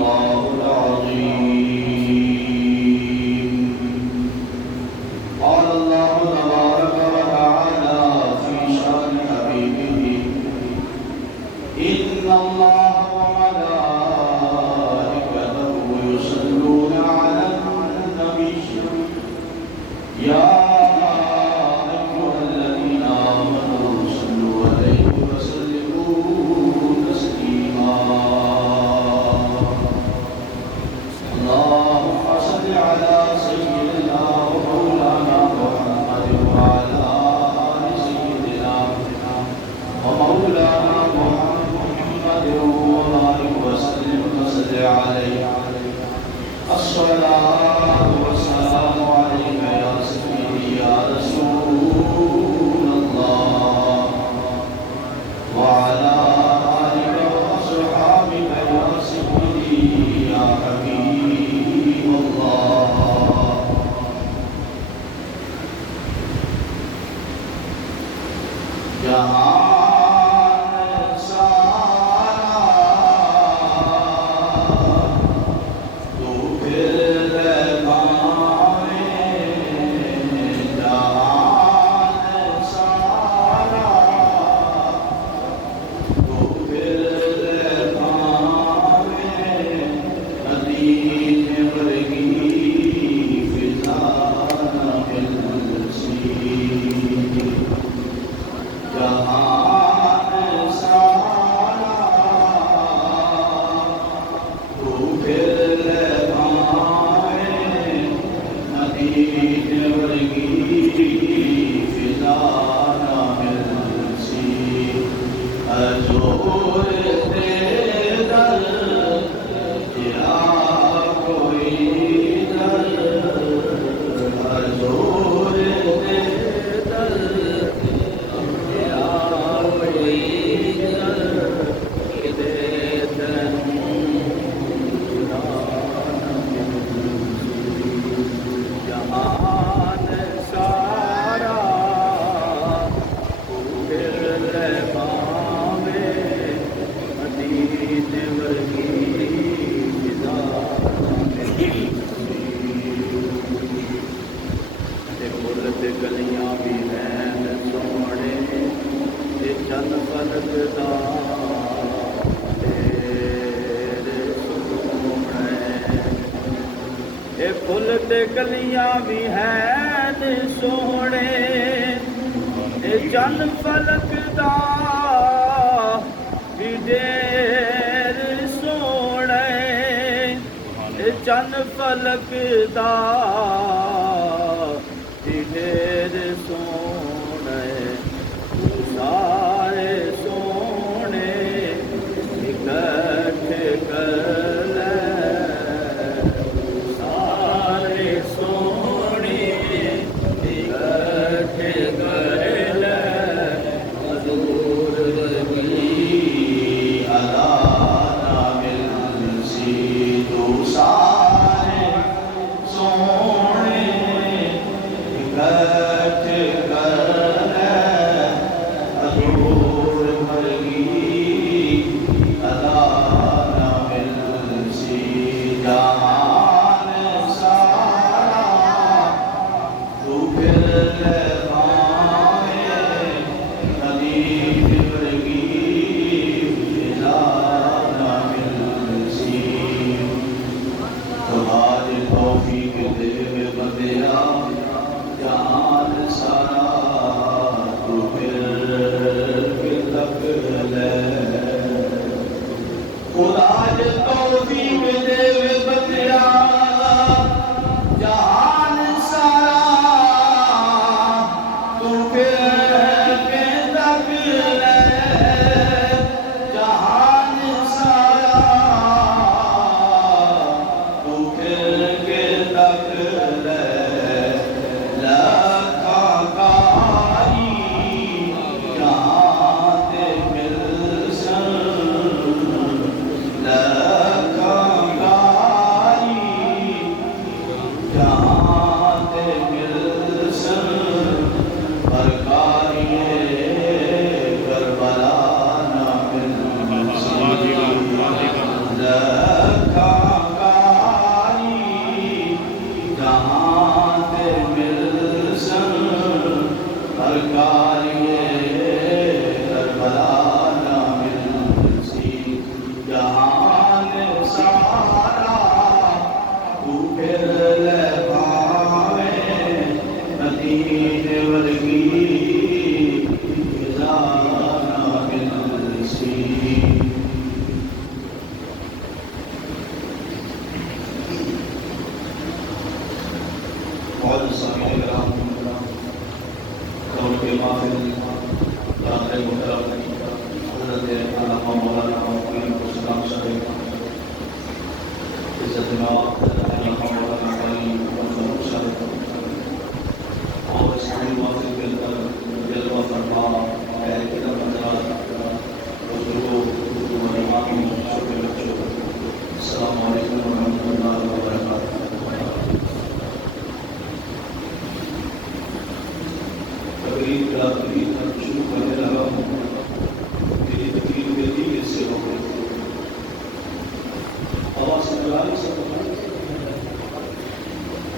الله العظيم. قال الله تبارك وتعالى في شأن حبيبه: إن الله وملائكته يصلون على النبي يا أيها الذين آمنوا صلوا عليه وسلموا تسليما. اللهم صل على سيدنا ومولانا محمد وعلى آل سيدنا ومولانا محمد وبارك وسلم وصل عليه. الصلاة والسلام عليك يا سيدي يا رسول الله وعلى آلك وأصحابك يا سيدي يا حبيب الله. جہان سارا تو پھر پائے، جہان سارا تو پھر پائے، ندیم ورگی فضا نہ ملسی. جہان سارا تو پھر پائے، ندیم ورگی فضا نہ ملسی. حضور تیرے در تیرا کوئی در، حضور تیرے در گلیاں بھی ہیں سونے چند فلک دا تیرے سونے. اے پھول تے گلیاں بھی ہیں سونے، اے چند فلک دا بھی ڈیر سونے، اے چند فلک دا ڈھیر سونے. سارے سونے اکٹھ کر لے، سارے سونے اکٹھ کر لے. حضور ورگی ادا نہ ملسی. تو سارے سونے اکٹھ کر لے، حضور ورگی ادا نہ ملسی. جہان سارا تو پھر پائے، ندیم ورگی فضا نہ ملسی. تمہاری توفیق دے بندیا جہان سارا تو پھر تک لے. خدا جو توفیق دے بندیا معزز سامعین کرام، دور کے محفل داخل محترم حضرت علامہ مولانا مفتی عبدالسلام صاحب، عزت مآب علامہ مولانا علی محمد صاحب، اور اس محفل کے اندر جلوہ فرما اہل علم حضرات، بزرگوں و امامی، چھوٹے بچوں، السلام علیکم ورحمۃ اللہ وبرکاتہ۔ تقریب شروع کرنے لگا ہوں۔ میری تقریب کے 3 حصے ہو گئے۔ آواز سمجھ آ رہی؟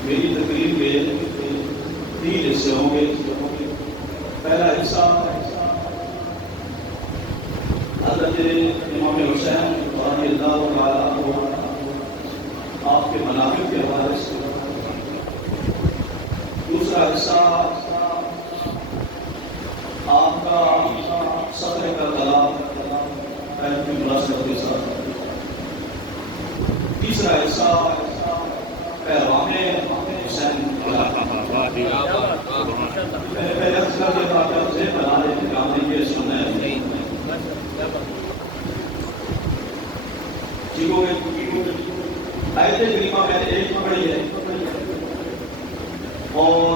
میری تقریب کے 3 حصے ہوں گے۔ پہلا حصہ حضرت امام حسین رضی اللہ تعالیٰ عنہ آپ کے مناقب کے حوالے سے، دوسرا حصہ آپ کا صدر کا کلام کی مناسبت کے ساتھ، تیسرا حصہ پیغام حسین۔ پہلے بنا لیتے کام نہیں کیا سننا ہے آیت کریمہ میں نے ایک پڑھی ہے اور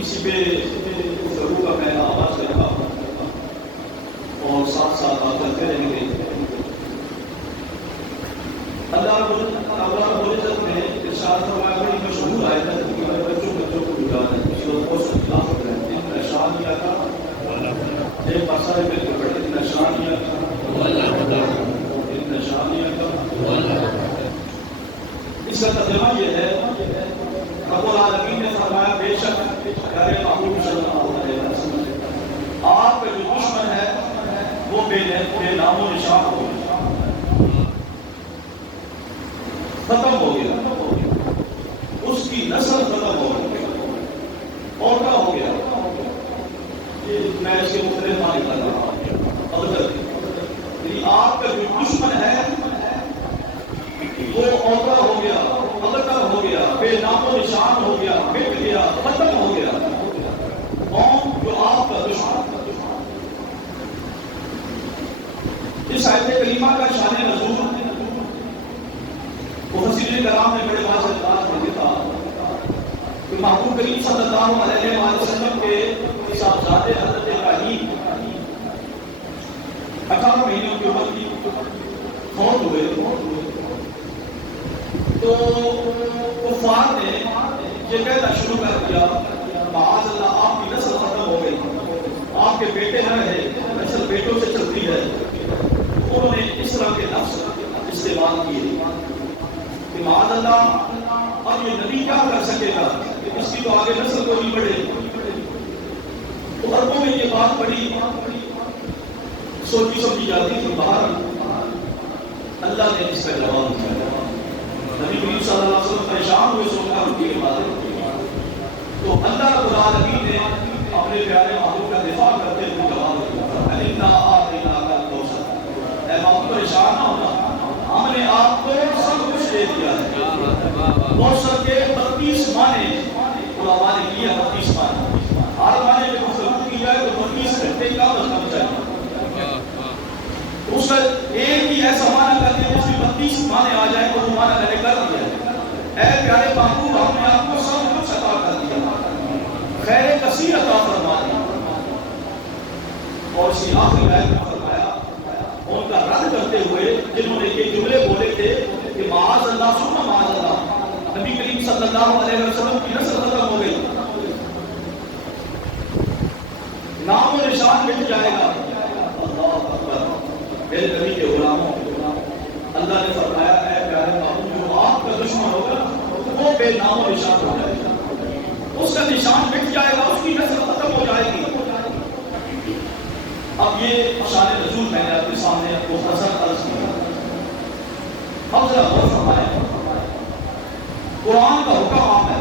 اسی پہ گفتگو کا میں آغاز کرتا ہوں اور ساتھ ساتھ بات کرتے رہیں گے۔ اللہ رب العزت نے ارشاد فرمایا، بڑی مشہور آیت ہے کہ بچوں کو بجانا ہے، سورۃ القصص میں رہتے ہیں، نشان کیا تھا ایک پاسا ہے کہ بڑے نشان کیا تھا، ایک نشان کیا تھا۔ اس کا ترجمہ یہ ہے، رب العالمین نے فرمایا بے شک پیارے محبوب صلی اللہ علیہ وسلم آپ کا جو دشمن ہے وہ بے نام و نشان ہو گیا، ختم ہو گیا، اس کی نسل ختم ہو گئی اور کیا ہو گیا؟ میں اس کے مختلف معنی کر رہا ہوں۔ یعنی آپ کا جو دشمن ہے وہ عہدہ ہو گیا، عہدہ ہو گیا، بے نام و نشان ہو گیا، مٹ گیا، ختم ہو گیا۔ قوم جو آپ کا دشمن۔ اس آیت کریمہ کا شان نزول مفسرین کرام نے بڑے واضح انداز میں لکھا کہ محبوب کریم صلی اللہ علیہ وسلم کے صاحبزادے حضرت ابراہیم 18 مہینوں کی عمر کی فوت ہوئے تو کفار نے یہ کہنا شروع کر دیا، معاذ اللہ آپ کی نسل ختم ہو گئی، آپ کے بیٹے نہ رہے، نسل بیٹوں سے چلتی ہے۔ انہوں نے اس طرح کے لفظ استعمال کیے کہ معاذ اللہ اب یہ نبی کیا کر سکے گا، اس کی تو آگے نسل کو نہیں بڑھے۔ تو عربوں میں یہ بات بڑی سوچی سمجھی جاتی تھی، باہر اللہ نے اس کا جواب دیا۔ نبی کریم صلی اللہ علیہ وسلم پریشان ہوئے سوچا روٹی کے بعد، تو اللہ رب العالمین نے اپنے پیارے محبوب کا دفاع کرتے ہوئے جواب دیا، اِنَّا أَعْطَيْنَاكَ الْكَوْثَرَ، اے محبوب پریشان نہ ہونا، ہم نے آپ کو سب کچھ دے دیا ہے۔ کوثر کے 32 معنی علماء نے کیے، 32 معنی، ہر معنی میں گفتگو کی جائے تو 32 گھنٹے کا مطلب چاہیے۔ اس کا ایک ہی ایسا معنی کر دیا جس میں 32 معنی آ جائے تو وہ معنی میں نے کر دیا ہے۔ اے پیارے محبوب ہم نے آپ کو سب کچھ عطا کر دیا، خیر کثیر عطا فرما دی۔ اور اسی آخری آیت میں فرمایا ان کا رد کرتے ہوئے جنہوں نے یہ جملے بولے تھے کہ معاذ اللہ ثم معاذ اللہ، نبی کریم صلی اللہ علیہ وسلم کی نسل ختم ہو گئی، نام و نشان مٹ جائے گا۔ اللہ اکبر۔ میرے نبی کے غلاموں، اللہ نے فرمایا اے پیارے محبوب جو آپ کا دشمن ہوگا وہ بے نام و نشان ہو جائے گا، اس کا نشان مٹ جائے گا، اس کی نسل ختم ہو جائے گی۔ اب یہ شان نزول میں نے آپ کے سامنے مختصر عرض کیا۔ اب ذرا غور فرمائیں، قرآن کا حکم عام ہے،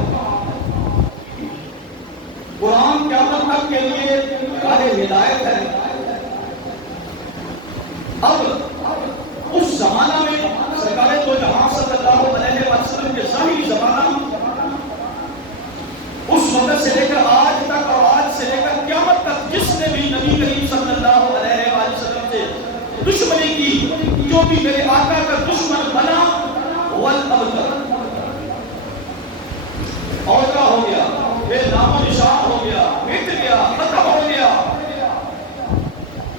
قرآن قیامت تک کے لیے راہ ہدایت ہے۔ اب اس زمانہ میں سرکار دو جہاں صلی اللہ علیہ وسلم کے ظاہری زمانہ اور کیا ہو گیا؟ بے نام و نشان ہو گیا، مٹ گیا، ختم ہو گیا۔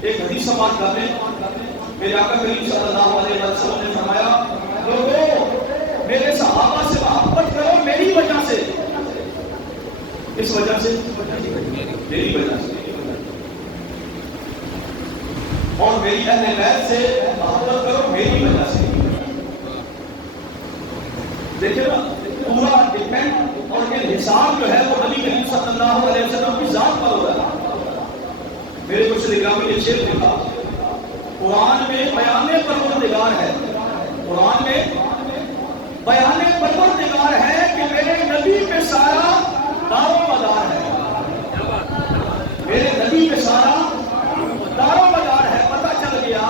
ایک حدیث سماعت کر لیں، میرے آقا کریم صلی اللہ علیہ وسلم نے فرمایا لوگوں میرے صحابہ سے محبت کرو میری وجہ سے۔ اس وجہ سے میری وجہ سے، اور میری اہل بیت سے محبت کرو میری وجہ سے۔ دیکھیں نا پورا ڈیپینڈ اور انحصار جو ہے وہ نبی کریم صلی اللہ علیہ وسلم کی ذات پر ہو رہا ہے۔ میرے کچھ نگامی نے شعر لکھا، قرآن میں بیان پروردگار ہے، قرآن میں بیان پروردگار ہے کہ میرے نبی پہ سارا دار و مدار ہے، میرے نبی پہ سارا دار و مدار ہے۔ پتہ چل گیا،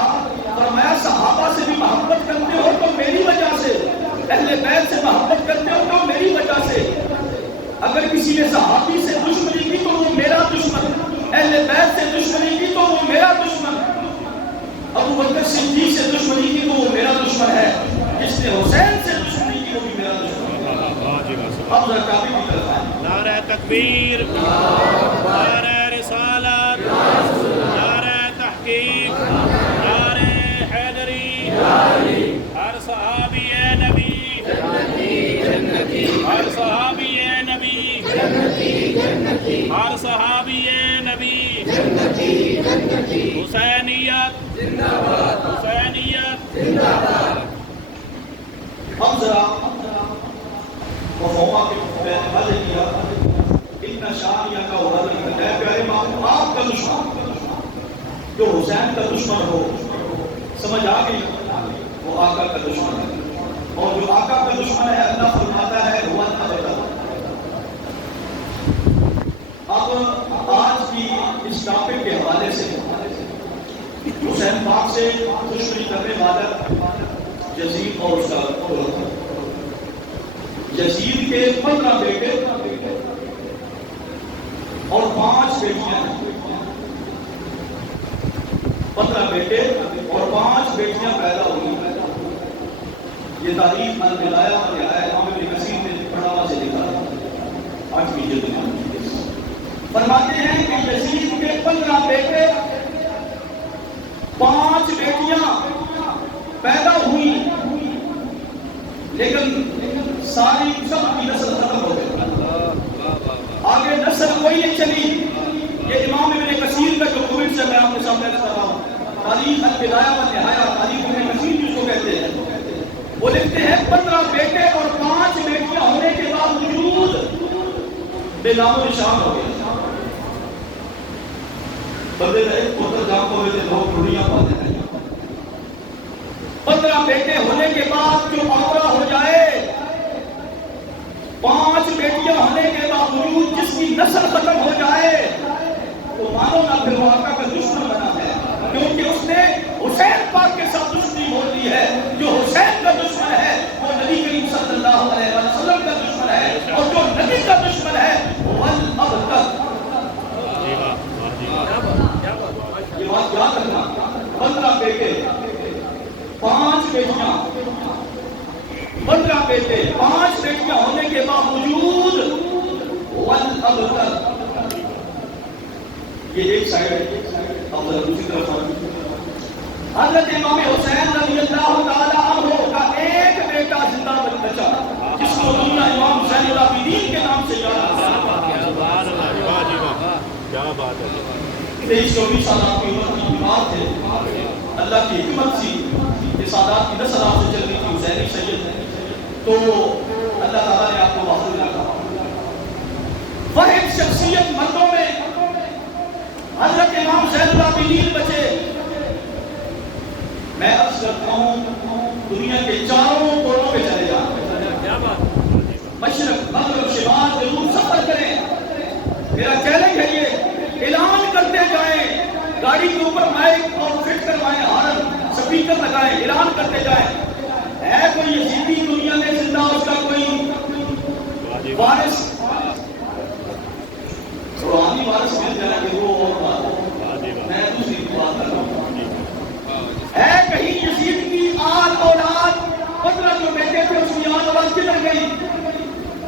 فرمایا صحابہ سے بھی محبت کرتے ہو تو میری وجہ سے، اہل بیت سے محبت کرتے ہو تو میری وجہ سے۔ اگر کسی نے صحابی سے دشمنی کی تو وہ میرا دشمن، اہل بیت سے دشمنی کی تو وہ میرا دشمن، ابو بکر صدیق سے دشمنی کی تو وہ میرا دشمن ہے، جس نے حسین سے دشمنی کی وہ بھی میرا دشمن ہے۔ اب ذرا کافی بھی کرتا ہے، نعرہ تکبیر، نعرہ رسالت، نعرہ تحقیق، نعرہ حیدری، ہر صحابی اے نبی، ہر صحابی اے نبی، ہر صحابی اے نبی، حسینیت، حسینیت۔ ہم ذرا مفہومہ کے حل کیا اتنا شانیہ کا حل کرتا ہے۔ پیارے باپ آپ کا دشمن جو حسین کا دشمن ہو، سمجھ آ گئی، وہ آقا کا دشمن ہے، اور جو آقا کا دشمن ہے اللہ فرماتا ہے وہ ابدا۔ اب آج کی اس ٹاپک کے حوالے سے حسین پاک سے دشمنی کرنے والا یزید اور اس کا خلیفہ، یزید کے 15 بیٹے اور 5 بیٹیاں ہیں، 15 بیٹے اور 5 بیٹیاں پیدا ہوئی۔ یہ تاریخ البدایہ و النہایہ امام ابن کثیر نے پڑھاوا سے لکھا ہے، 8ویں جلد میں فرماتے ہیں کہ یزید کے 15 بیٹے 5 بیٹیاں پیدا ہوئی، لیکن ساری سب کی نسل ختم ہو گئی، آگے نسل کوئی نہیں چلی۔ یہ امام ابن کثیر کا جو کومنٹ سے میں آپ کے سامنے کر رہا ہوں، تاریخ البدایہ و النہایہ، تاریخ ابن کثیر جس کو کہتے ہیں، وہ لکھتے ہیں 15 بیٹے اور 5 بیٹیاں ہونے کے باوجود بے نام و نشان ہو گئے۔ بندے کا ایک پتر جام کو ہوئے لوگ ڈھونڈیاں پاتے ہیں، 15 بیٹے ہونے کے بعد جو عورت ہو جائے، 5 بیٹیاں ہونے کے باوجود جس کی نسل ختم ہو جائے، تو مانو نہ پھر وہ آقا کا دشمن بنا ہے، کیونکہ اس نے حسین پاک کے ساتھ دشمنی بول دی ہے۔ جو حسین کا دشمن ہے وہ نبی کریم صلی اللہ علیہ وسلم کا دشمن ہے، اور جو نبی کا دشمن ہے وہ الابتر۔ یہ بات یاد رکھنا، 15 بیٹے 5 بیٹیاں، 15 بیٹے 5 بیٹیاں ہونے کے باوجود والابتر۔ یہ ایک سائیڈ ہے، اب ذرا دوسری طرف حضرت امام حسین رضی اللہ تعالی عنہ کا ایک بیٹا زندہ بچا، جس کو دنیا امام زین العابدین کے نام سے جانا جاتا ہے۔ کیا بات ہے! 23-24 سال آپ کی عمر کی بیمار تھے، اللہ کی حکمت سی کہ سادات کی 10 سال سے چل رہی تھی، حسینی سید ہے، تو اللہ تعالیٰ نے آپ کو محفوظ رکھا۔ واحد شخصیت مردوں میں حضرت امام زین العابدین بچے۔ میں عرض کرتا ہوں دنیا کے چاروں کوڑوں پہ چلے جائیں، مشرق مغرب شمال جنوب سفر کریں، میرا چیلنج ہے یہ، اعلان کرتے جائیں، گاڑی کے اوپر مائک اور فٹ کروائیں، ہارن سپیکر لگائیں، اعلان کرتے جائیں، ہے کوئی یزیدی دنیا میں زندہ، اس کا کوئی وارث، روحانی وارث مل جائے کہ وہ اور بات ہے، میں دوسری بات کر رہا ہوں۔ ہے کہیں یزید کی آل اولاد 15 جو بیٹے تھے اس کی آل آواز کدھر گئی؟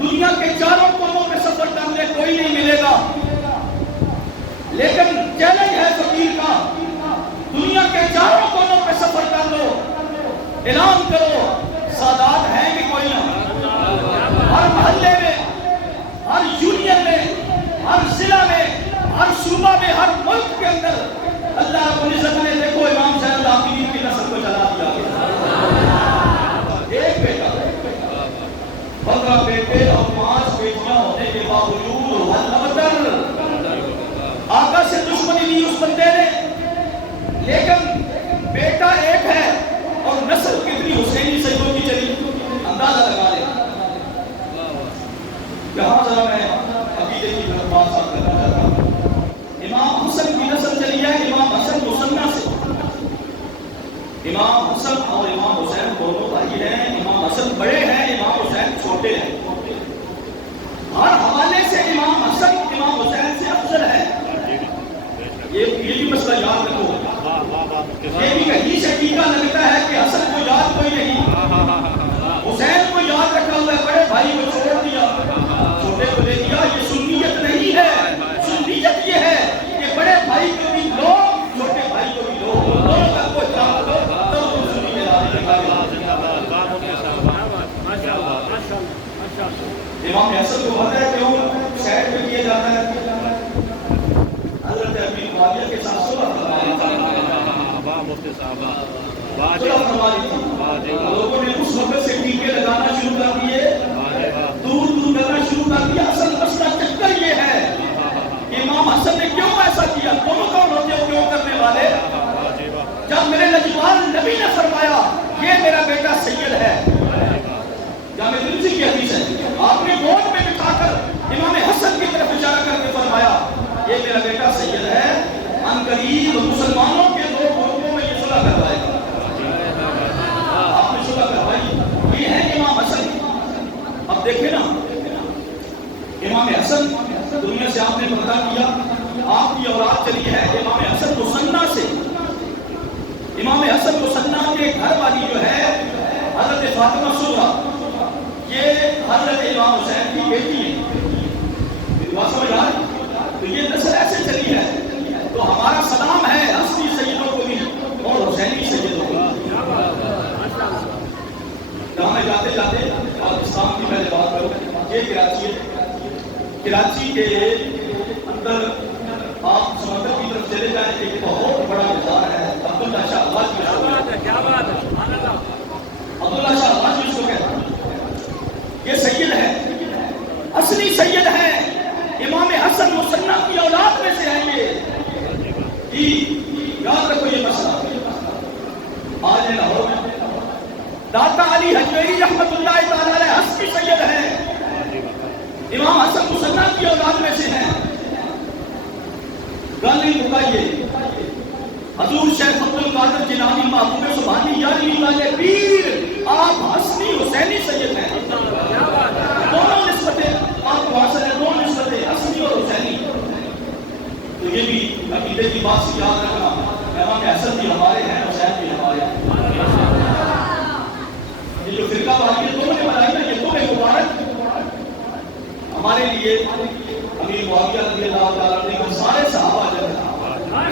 دنیا کے چاروں کونوں میں سفر کرنے کوئی نہیں ملے گا، لیکن چیلنج ہے فقیر کا، دنیا کے چاروں کونوں میں سفر کر لو، اعلان کرو سادات ہیں کہ کوئی نہ، ہر محلے میں، ہر یونین میں، ہر ضلع میں، ہر صوبہ میں، ہر ملک کے اندر اللہ رب العزت نے دیکھو امام زین العابدین کی نسل کو چلا دیا گیا، ایک بیٹا، 15 بیٹے اور 5 بیٹیاں ہونے کے باوجود البتر آقا سے دشمنی لی اس بندے نے، لیکن بیٹا ایک ہے اور نسل کتنی حسینی سیدوں کی چلی، اندازہ لگا لے۔ یہاں ذرا میں عقیدے کی بات ساتھ کرنا چاہتا ہوں۔ امام حسن کی نسل چلی ہے امام حسن مسنہ سے۔ امام حسن اور امام حسین دونوں بھائی ہیں، امام حسن بڑے ہیں، امام حسین چھوٹے ہیں، ہر حوالے سے امام حسن امام حسین سے افضل ہے۔ یہ بھی مسئلہ یاد رکھو، یہ بھی کہیں سے ٹیکا لگتا ہے کہ حسن کو یاد کوئی نہیں، حسین کو یاد رکھا ہوا ہے، بڑے بھائی کو چھوڑ دیا، چھوٹے کو لے دیا۔ یہ سنیت نہیں ہے، سنیت یہ ہے کہ بڑے بھائی کو بھی لو، چھوٹے بھائی کو بھی لو، دونوں کا کوئی کام لو، تو تم سنی میں لانے لگا دے۔ امام حسن کو پتہ ہے کیوں سیٹ میں کیا جاتا ہے؟ حضرت ابی معاویہ کے ساتھ صلح فرمائی تھی، لوگوں نے اس وقت سے ٹیکے لگانا شروع کر دیے، دور دور کرنا شروع کر دیا۔ اصل مسئلہ چکر یہ ہے کہ امام حسن نے کیوں ایسا کیا؟ تم کون ہوتے ہو کیوں کرنے والے؟ جب میرے لجپال نبی نے فرمایا یہ میرا بیٹا سید ہے، جامع ترمذی کی حدیث ہے، آپ نے گود میں بٹھا کر امام حسن کی طرف اشارہ کر کے فرمایا یہ میرا بیٹا سید ہے، ان قریب مسلمانوں کے 2 گروپوں میں یہ صلح کروائے گا۔ آپ نے صلح کروائی، یہ ہے امام حسن۔ اب دیکھیں نا، امام حسن دنیا سے آپ نے پردہ کیا، آپ کی اولاد چلی ہے امام حسن مسنہ سے۔ امام حسن مسنہ کے گھر والی جو ہے حضرت فاطمہ صغریٰ، یہ حضرت امام حسین کی بیٹی ہے، بات سمجھ آ رہی؟ تو یہ نسل ایسے چلی ہے، تو ہمارا سلام ہے حسنی سیدوں کو بھی اور حسینی سیدوں کو بھی۔ جہاں میں جاتے جاتے پاکستان کی پہلے بات کروں، یہ کراچی ہے، کراچی کے اندر آپ سمندر کی طرف چلے جائیں، ایک بہت بڑا بازار ہے، عبداللہ شاہ عباس کی عبداللہ شاہ عباس جس کو کہتے ہیں، یہ سید ہے، اصلی سید ہے، امام حسن مسنہ کی اولاد میں سے ہے یہ۔ یاد رکھو یہ مسئلہ، آج لاہور میں داتا علی حجویری رحمت اللہ تعالی علیہ حسنی سید ہے، امام حسن مسنہ کی اولاد میں سے ہیں۔ گالی مکائیے حضور شیخ عبد القادر جیلانی محبوب سبحانی یاری والے پیر، آپ حسنی حسینی سید ہیں، دونوں نسبتیں آپ کو حاصل ہیں، دونوں نسبتیں حسنی اور حسینی۔ تو یہ بھی عقیدے کی بات سے یاد رکھنا، امام حسن بھی ہمارے ہیں، حسین بھی ہمارے ہیں۔ یہ جو فرقہ والی ہے، دونوں نے بنائی نا، یہ دونوں مبارک ہمارے لیے امیر معاویہ رضی اللہ تعالیٰ عنہ، سارے صحابہ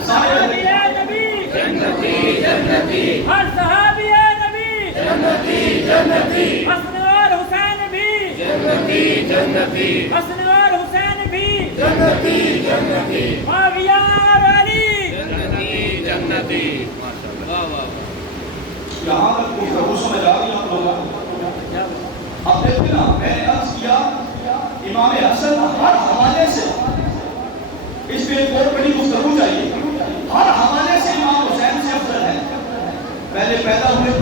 صحابی نبی جنتی جنتی، ہر صحابی نبی جنتی جنتی، حسن اور حسین بھی جنتی جنتی، حسن اور حسین بھی جنتی جنتی، معاویہ اور علی جنتی جنتی۔ یہاں تک گفتگو سمجھ آ رہی ہے آپ لوگوں کو؟ اب دیکھیں نا، میں نے عرض کیا امام حسن ہر حوالے سے، اس پہ ایک اور بڑی گفتگو چاہیے، ہر حوالے سے امام حسین سے افضل ہے۔ پہلے پیدا ہوئے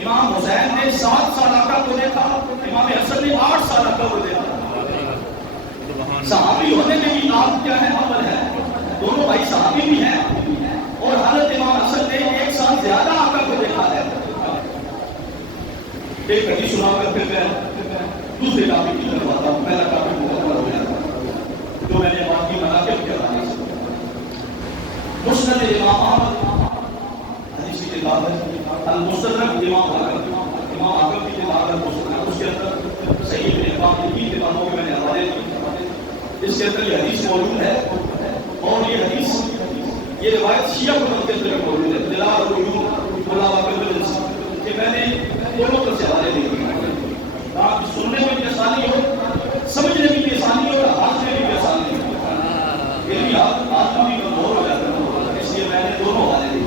امام حسین نے 7 سال آقا کو دیکھا، امام حسن نے 8 سال آقا کو دیکھا۔ صحابی ہونے میں بھی آپ کیا ہے، اول ہے، دونوں بھائی صحابی بھی ہیں، اور حضرت امام حسن نے 1 سال زیادہ آقا کو دیکھا ہے۔ ایک حدیث سنا کر پھر میں دوسرے ٹاپک کی طرف آتا ہوں۔ پہلا ٹاپک مکمل ہو گیا جو میں نے بات کی مناقب کے حوالے سے۔ مسند امام احمد حدیث کی کتاب ہے، المستدرک امام حاکم کی کتاب ہے، جس کے اندر یہ حدیث موجود ہے، اور یہ حدیث، یہ روایت شیعہ کو کے اندر موجود ہے، جلال العیون مولا واقع کہ میں نے دونوں طرف سے حوالے دے دیے تاکہ سننے میں بھی آسانی ہو، سمجھنے میں بھی آسانی ہو، اور حاصل میں بھی آسانی ہو۔ پھر بھی آدمی بھی کمزور ہو جاتا ہے، اس لیے میں نے دونوں حوالے دیے۔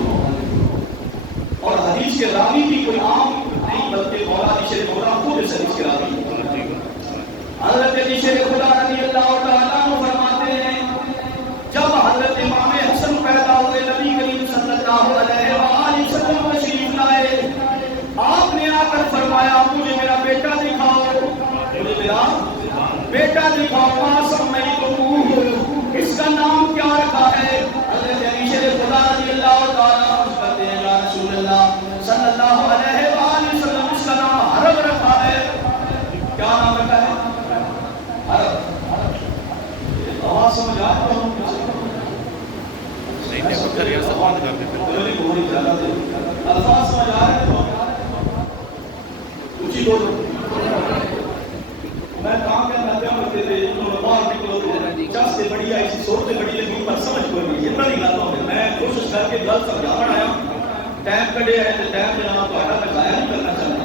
اور حدیث کے راوی بھی کوئی عام نہیں بلکہ مولا علی شیر مولا خود اس حدیث کے راوی۔ حضرت علی شیر خدا رضی اللہ تعالیٰ عنہ فرماتے ہیں جب حضرت امام حسن پیدا ہوئے نبی کریم صلی اللہ علیہ وآلہ وسلم تشریف لائے، آپ نے آ کر فرمایا مجھے میرا بیٹا دکھاؤ، مجھے میرا بیٹا دکھاؤ، ماں سمیتموہ، اس کا نام کیا رکھا ہے؟ حضرت علی شیر خدا رضی اللہ تعالیٰ عنہ کہتے ہیں یا رسول اللہ صلی اللہ علیہ وآلہ وسلم اس کا نام حرب رکھا ہے۔ کیا نام رکھا ہے؟ حرب۔ آواز سمجھ آئے تو ہم الفاظ سمجھ آ رہے ہیں اونچی بولو۔ میں کام کرنا کرتے تھے انہوں نے باہر نکلو چاس سے بڑی آئی سی سوچ سے بڑی لگی پر سمجھ کوئی نہیں، اتنا نہیں لاتا ہوں میں کوشش کر کے گل سمجھانا آیا، ٹائم کٹے ہے تو ٹائم جناب تو آٹا میں ضائع نہیں کرنا چاہتا،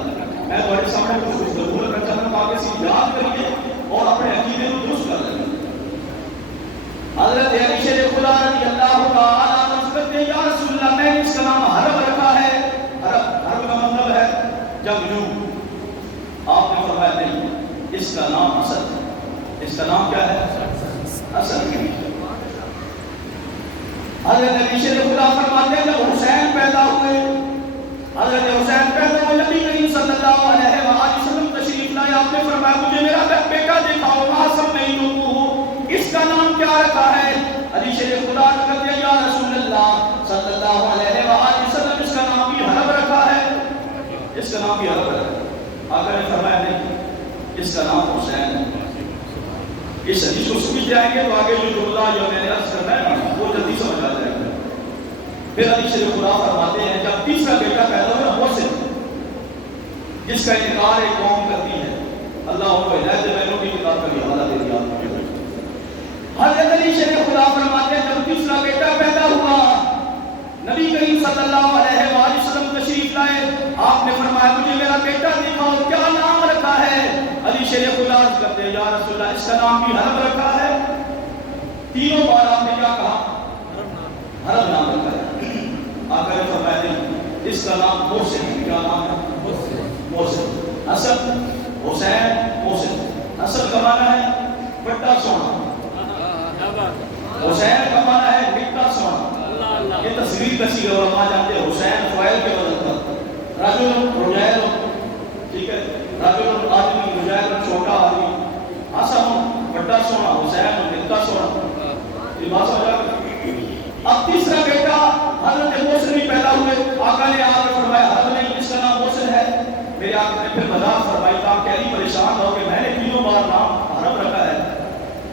میں تمہارے سامنے کچھ ضرور کرنا چاہتا ہوں تاکہ اسی یاد کریے اور اپنے عقیدے کو درست کر لیں۔ حضرت علی شیر خدا رضی اللہ تعالیٰ عنہ کہتے ہیں یا رسول اللہ میں نے اس کا نام حرب رکھا ہے۔ حرب کا مطلب ہے جنگجو۔ آپ نے فرمایا نہیں، اس کا نام اسد ہے۔ اس کا نام کیا ہے؟ اسد۔ حضرت علی شیر خدا فرماتے ہیں جب حسین پیدا ہوئے، حضرت حسین پیدا ہوئے نبی کریم صلی اللہ علیہ وآلہ وسلم تشریف لائے، آپ نے فرمایا مجھے میرا بیٹا دکھاؤ، ماں سمیتموہ، اس کا نام کیا رکھا ہے؟ علی شیر خدا کہتے ہیں یا رسول اللہ صلی اللہ علیہ وآلہ وسلم اس کا نام بھی حرب رکھا ہے۔ اس کا نام بھی حرب ہے۔ آقا نے فرمایا نہیں، اس کا نام حسین ہے۔ اس حدیث کو سمجھ جائیں گے تو آگے جو جملہ جو میں نے عرض کرنا ہے وہ جلدی سمجھ آ جائے گا۔ پھر علی شیر خدا فرماتے ہیں جب تیسرا بیٹا پیدا ہوا محسن، جس کا انکار ایک قوم کرتی ہے، اللہ ان کو ہدایت بینوں کی کتاب کا بھی حوالہ دے دیا۔ حضرت علی شیر خدا فرماتے ہیں جب تیسرا بیٹا پیدا ہوا، نبی کریم صلی اللہ علیہ وآلہ وسلم تشریف لائے، آپ نے فرمایا مجھے میرا بیٹا دکھاؤ، کیا نام رکھا ہے؟ علی شیر خدا کہتے ہیں یا رسول اللہ اس کا نام بھی حرب رکھا ہے۔ تینوں بار آپ نے کیا کہا؟ حرب نام رکھا ہے۔ آقا نے فرمایا نہیں، اس کا نام محسن ہے۔ کیا نام ہے؟ محسن۔ اسد، حسین، محسن۔ اسد کا معنی ہے بڑا سونا، حسین کا معنی ہے مٹا سونا۔ یہ تصویر کسی علماء جانتے ہیں حسین فائل کے وزن پر، رجل رجیل، ٹھیک ہے، رجل آدمی، رجیل چھوٹا آدمی، آسان بڑا سونا، حسین مٹا سونا۔ یہ بات سمجھا۔ اب تیسرا بیٹا حضرت محسن بھی پیدا ہوئے، آقا نے آ کر فرمایا حضرت نہیں اس کا نام محسن ہے۔ میرے آقا نے پھر مذاق فرمائی تھا کہ علی پریشان ہو کہ میں نے تینوں بار نام حرب رکھا ہے،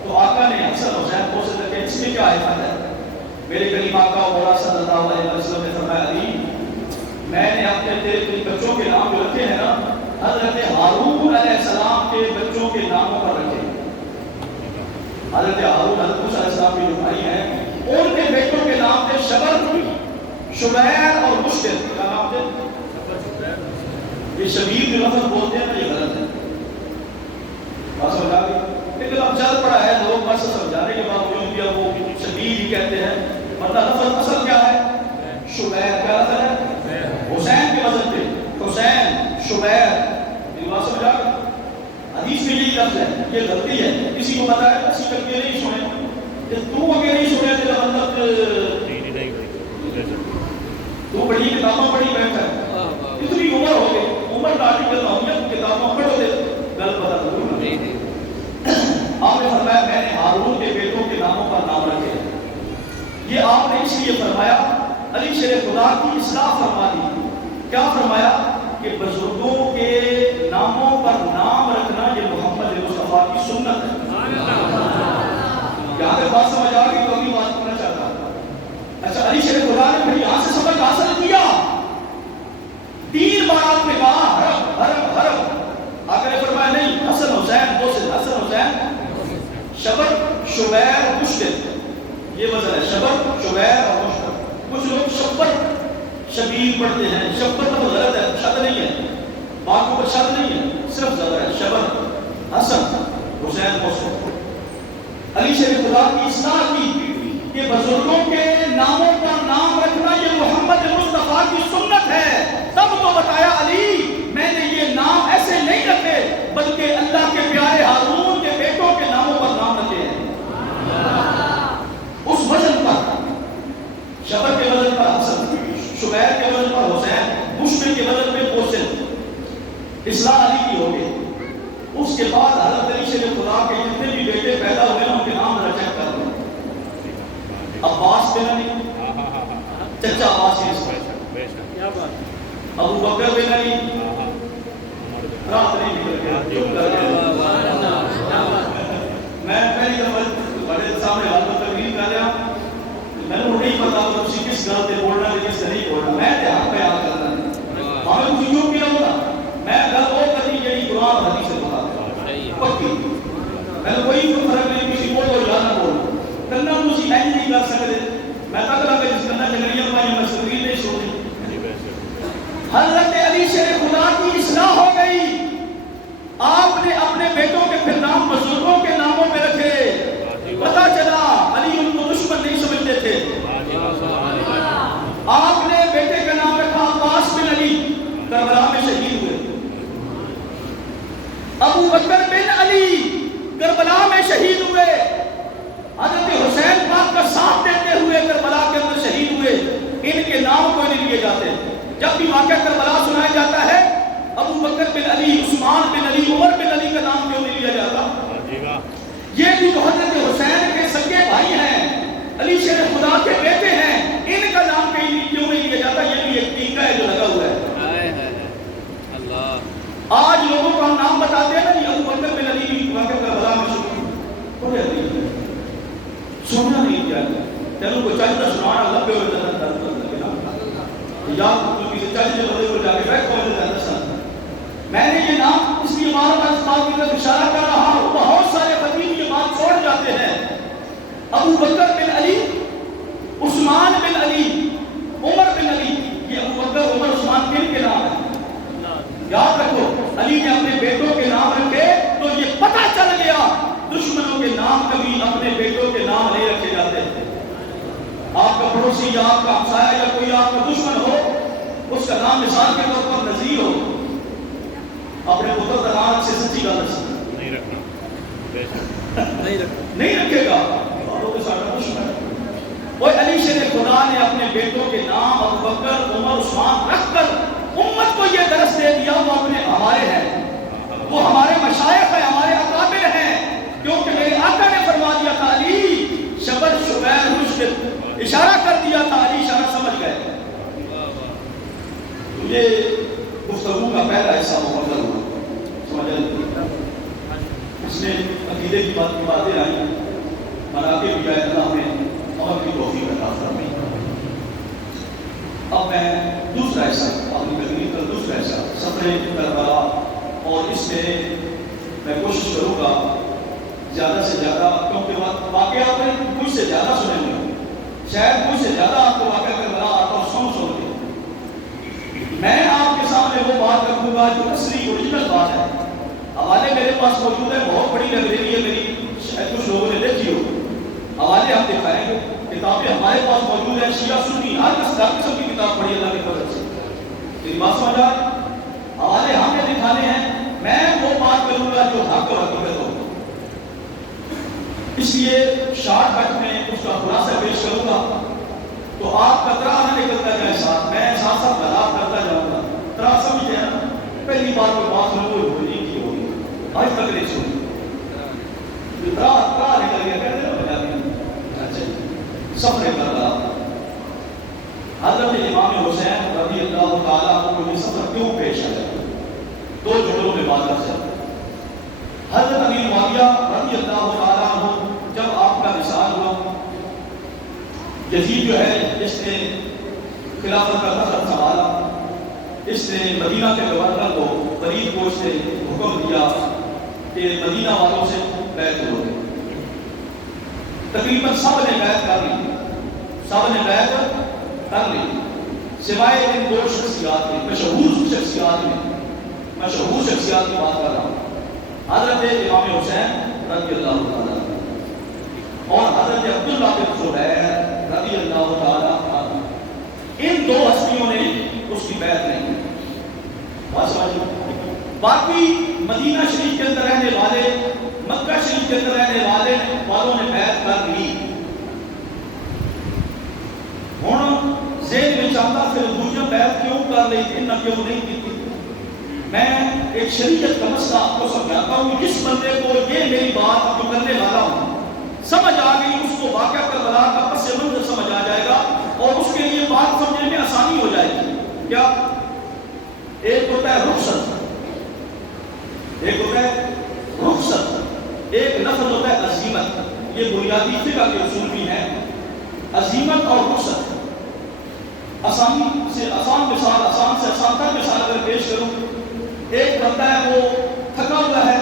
تو آقا نے حسن حسین کو سے کہ اس میں کیا حفاظت ہے؟ میرے کریم آقا مولا صلی اللہ علیہ وسلم نے فرمایا علی میں نے اپنے تیرے بچوں کے نام جو رکھے ہیں نا حضرت ہارون علیہ السلام کے بچوں کے ناموں پر رکھے۔ حضرت ہارون حضرت موسیٰ علیہ السلام کے جو بھائی ہیں ان کے بیٹوں کے نام تھے شبر، شبیر اور مشتر۔ کیا نام تھے؟ یہ شبیر جو لفظ بولتے ہیں نا یہ غلط ہے، بات سمجھا گئی؟ لیکن اب چل پڑا ہے لوگ بس سمجھانے کے باوجود بھی اب وہ شبیر ہی کہتے ہیں، مطلب لفظ اصل کیا ہے؟ شبیر۔ کیا لفظ ہے؟ حسین کے وزن پہ حسین، شبیر۔ یہ بات سمجھا گئی؟ حدیث میں یہی لفظ ہے، یہ غلطی ہے، کسی کو پتا ہے کسی کر کے نہیں سنے، تو اگر نہیں سنے تو مطلب تو بڑی کتابوں پڑھی بیٹھا ہے، اتنی عمر ہو گئی، عمر داڑھی کر رہا ہوں کتابوں پڑھو دے غلط پتا ضرور نہیں۔ آپ نے فرمایا میں نے ہارون کے بیٹوں کے ناموں پر نام رکھے۔ یہ آپ نے اس لیے فرمایا علی شیر خدا کی اصلاح فرما دی۔ کیا فرمایا کہ بزرگوں کے ناموں پر نام رکھنا یہ محمد مصطفیٰ کی سنت ہے۔ یہاں پہ بات سمجھ آ گئی تو اگلی بات کرنا چاہتا ہوں۔ اچھا علی شیر خدا نے پھر یہاں سے سبق حاصل کیا، 3 بار آپ نے کہا حرب حرب حرب، آقا نے فرمایا نہیں، حسن حسین محسن، حسن حسین شبر شبیر مشکل، یہ وزن ہے شبر شبیر اور مشکل. کچھ لوگ شبر شبیر پڑھتے ہیں، شبر تو غلط ہے، شد نہیں ہے، باقوں پر شد نہیں ہے، صرف زبر ہے. شبر حسن حسین محسن علی شیر خدا کی اصلاح کی کہ بزرگوں کے ناموں پر نام رکھنا یہ محمد مصطفیٰ کی سنت ہے. تب تو بتایا علی میں نے یہ نام ایسے نہیں رکھے بلکہ اللہ کے پیارے ہارون کے بیٹوں کے ناموں پر نام رکھے ہیں. اس وزن پر شبر کے وزن پر حسن، شبیر کے وزن پر حسین، مشکل کے وزن پہ محسن. اصلاح علی کی ہو گئی. اس کے بعد حضرت علی شیر خدا کے جتنے بھی بیٹے پیدا ہوئے ان کے نام ذرا چیک کر لیں. عباس بن علی، چچا عباس کے ابو بکر بن علی، رات نہیں نکل گیا. میں پہلی دفعہ بڑے سامنے حالت تقریر کر رہا ہوں، میں نے نہیں پتا کہ کس گھر سے بولنا ہے کس سے نہیں بولنا. میں دھیان پہ یاد کرتا ہے ہمیں کچھ یوں کیا ہوگا میں گھر وہ کرنی یہی قرآن حدیث سے بتا پکی. میں نے کوئی فرق نہیں کسی بول اور یاد نہ بولنا کرنا اسی اینڈ نہیں کر سکتے. میں تک لگا جس کرنا چکریاں پائی میں سکری نہیں چھوڑی. حضرت علی شیر خدا کی اصلاح ہو گئی. آپ نے اپنے بیٹوں کے پھر نام بزرگوں کے ناموں پہ رکھے. پتا چلا علی ان کو دشمن نہیں سمجھتے تھے. آپ نے بیٹے کا نام رکھا عباس بن علی، کربلا میں شہید ہوئے. ابو بکر بن علی کربلا میں شہید ہوئے. حضرت حسین پاک کا ساتھ دیتے ہوئے کربلا کے اندر شہید ہوئے. ان کے نام کوئی نہیں لیے جاتے. جب بھی واقعہ کربلا سنایا جاتا ہے ابو بکر بن علی، عثمان بن علی، عمر بن علی کا نام کیوں نہیں لیا جاتا؟ یہ بھی تو حضرت حسین کے سگے بھائی ہیں، علی شیر خدا کے بیٹے ہیں، ان کا نام کیوں نہیں لیا جاتا؟ یہ بھی ایک طریقہ ہے جو لگا ہوا ہے. آج لوگوں کو ہم نام بتاتے ہیں نا جی ابو بکر بن علی کی واقعہ کربلا میں سننا نہیں چاہیے. تینوں کو چاہیے سنانا لبے ہوئے میں نے یہ نام اس کی عمارت کی طرف اشارہ کر رہا ہوں. بہت سارے خطیب یہ بات چھوڑ جاتے ہیں. ابو بکر بن علی، عثمان بن علی، عمر بن علی، یہ ابو بکر عمر عثمان کن کے نام ہیں؟ یاد رکھو علی نے اپنے بیٹوں کے نام رکھے تو یہ پتہ چل گیا دشمنوں کے نام کبھی اپنے بیٹوں کے نام نہیں رکھے جاتے. آپ کا پڑوسی یا آپ کا ہمسایہ یا کوئی آپ کا دشمن ہو اس کا نام مثال کے طور پر نذیر ہو، اپنے پتر کا نام سے سچی گل نہیں رکھے گا دشمن. وہ علی شیر خدا نے اپنے بیٹوں کے نام ابو بکر عمر عثمان رکھ کر امت کو یہ درس دے دیا وہ اپنے ہمارے ہیں، وہ ہمارے مشائخ ہیں، ہمارے اکابر ہیں. کیونکہ میرے آقا نے فرما دیا تھا علی شبر شبیر مشکل، اشارہ کر دیا تھا، علی اشارہ سمجھ گئے. یہ گفتگو کا پہلا حصہ مکمل ہوا. سمجھ اس نے عقیدے کی باتیں آئی، مناقب بھی آئے، اللہ نے عمل کی توفیق عطا فرمائی. اب میں دوسرا حصہ اپنی تقریر کا دوسرا حصہ سفر کربلا، اور اس میں میں کوشش کروں گا زیادہ سے زیادہ، کیونکہ واقعہ آپ نے کچھ سے زیادہ سنے ہوئے، شاید کچھ سے زیادہ آپ کو واقعہ کربلا آتا اور سن کے میں آپ کے سامنے وہ بات رکھوں گا جو اصلی اوریجنل بات ہے. حوالے میرے پاس موجود ہے، بہت بڑی لائبریری ہے میری، شاید کچھ لوگوں نے دیکھی ہو. حوالے ہم دکھائیں گے، کتابیں ہمارے پاس موجود ہیں، شیعہ سنی ہر قسم کی کتاب پڑھی اللہ کے فضل سے. میری بات سمجھا؟ حوالے ہم نے دکھانے ہیں. میں وہ بات کروں گا جو حق اور حقیقت ہو. اس لیے شارٹ کٹ میں اس کا خلاصہ پیش کروں گا تو آپ کا طرح نہ نکلتا جائے ساتھ، میں ساتھ ساتھ وضاحت کرتا جاؤں گا. طرح سمجھے نا، پہلی بات کو بات سنوں وہ بھولنے کی ہوگی، آج تک نہیں سنی. طرح نکل گیا کہتے ہیں بجا دیں. اچھا سفر کربلا، حضرت امام حسین رضی اللہ تعالیٰ کو یہ سفر کیوں پیش آیا؟ دو جملوں میں بات کر سکتے. حضرت امیر معاویہ رضی اللہ تعالیٰ عنہ جب آپ کا وصال ہوا، یزید جو ہے اس نے خلافت کا تخت سنبھالا، اس نے مدینہ کے گورنر کو فرید کو اس نے حکم دیا کہ مدینہ والوں سے بیعت کرو. تقریباً سب نے بیعت کر لی، سب نے بیعت کر لی سوائے ان دو شخصیات میں، مشہور شخصیات کی بات کر رہا ہوں، حضرت امام حسین رضی اللہ تعالیٰ اور حضرت عبداللہ بن زبیر رضی اللہ تعالیٰ عنہ۔ ان دو ہستیوں نے اس کی بیعت نہیں کی۔ بات سمجھو، باقی مدینہ شریف کے اندر رہنے والے، مکہ شریف کے اندر رہنے والوں نے بیعت کر لی۔ ہوں ذہن میں چاہتا پھر دوسرا بیعت کیوں کر رہی تھی، نہ کیوں نہیں کی تھی۔ میں ایک شریعت کا مسئلہ آپ کو سمجھاتا ہوں، جس بندے کو یہ میری بات جو کرنے والا ہوں سمجھ آ گئی، اس کو واقعہ کربلا کا پس منظر سمجھ آ جائے گا اور اس کے لیے بات سمجھنے میں آسانی ہو جائے گی۔ کیا ایک ہوتا ہے رخصت، ایک ہوتا ہے رخصت، ایک لفظ ہوتا ہے عزیمت۔ یہ بنیادی فقہ کے اصول بھی ہیں، عزیمت اور رخصت۔ آسان سے آسان تر مثال اگر پیش کروں، ایک بندہ ہے وہ تھکا ہوا ہے،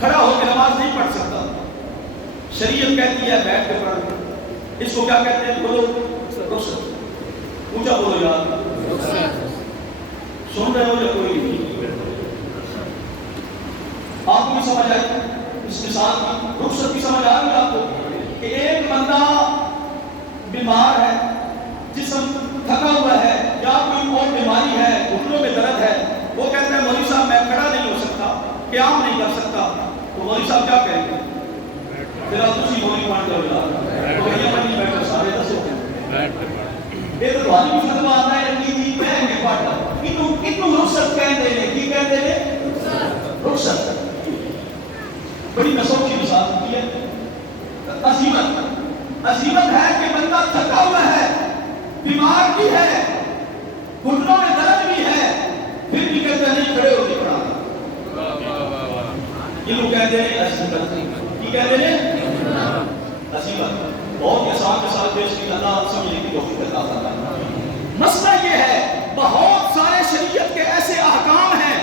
کھڑا ہو کے نماز نہیں پڑھ سکتا، شریعت کہتی ہے بیٹھ کے پڑھ۔ اس کو کیا کہتے ہیں؟ بولو رخصت، اونچا بولو یار، سن رہے ہو یا کوئی نہیں؟ آپ کو بھی سمجھ آئی اس مثال کی؟ رخصت کی سمجھ آ گئی آپ کو کہ ایک بندہ بیمار ہے، جسم تھکا ہوا ہے یا کوئی اور بیماری ہے، گھٹنوں میں درد ہے، وہ کہتے ہیں مولوی صاحب میں کھڑا نہیں ہو سکتا، قیام نہیں کر سکتا، تو مولوی صاحب کیا کہیں گے؟ پھر آپ اسی مولوی مان جاؤ یار، تو یہ بنی بیٹھو سارے دسو ایک تو والی بھی فتوا آتا ہے کہ جی میں کے پاٹا کتنوں رخصت کہتے ہیں، کی کہتے ہیں؟ رخصت۔ بڑی نسوں کی مثال ہوتی ہے عزیمت۔ عزیمت ہے کہ بندہ تھکا ہوا ہے، بیمار بھی ہے، گھٹنوں میں درد بھی ہے، پھر بھی کہتے ہیں نہیں کھڑے ہو کے پڑھا۔ یہ لوگ کہتے ہیں عزیمت۔ کی کہتے ہیں؟ عزیمت۔ بہت آسان مثال پیش کی، اللہ سمجھنے کی توفیق عطا فرمائے۔ مسئلہ یہ ہے بہت سارے شریعت کے ایسے احکام ہیں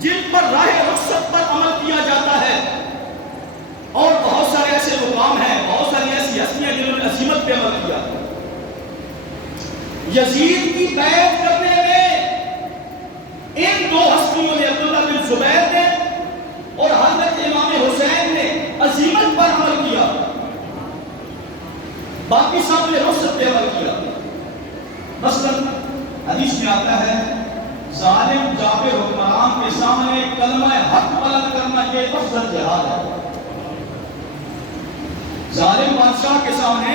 جن پر راہ رخصت پر عمل کیا جاتا ہے، اور بہت سارے ایسے مقام ہیں، بہت ساری ایسی ہستیاں جنہوں نے عزیمت پہ عمل کیا۔ یزید کی بیعت کرنے میں ان دو ہستیوں نے، عبداللہ بن زبیر نے اور حضرت امام حسین نے عزیمت پر عمل کیا، باقی سب نے رخصت پہ عمل کیا۔ مثلا حدیث میں آتا ہے ظالم جابر حکمران کے سامنے کلمہ حق بلند کرنا یہ افضل جہاد ہے۔ ظالم بادشاہ کے سامنے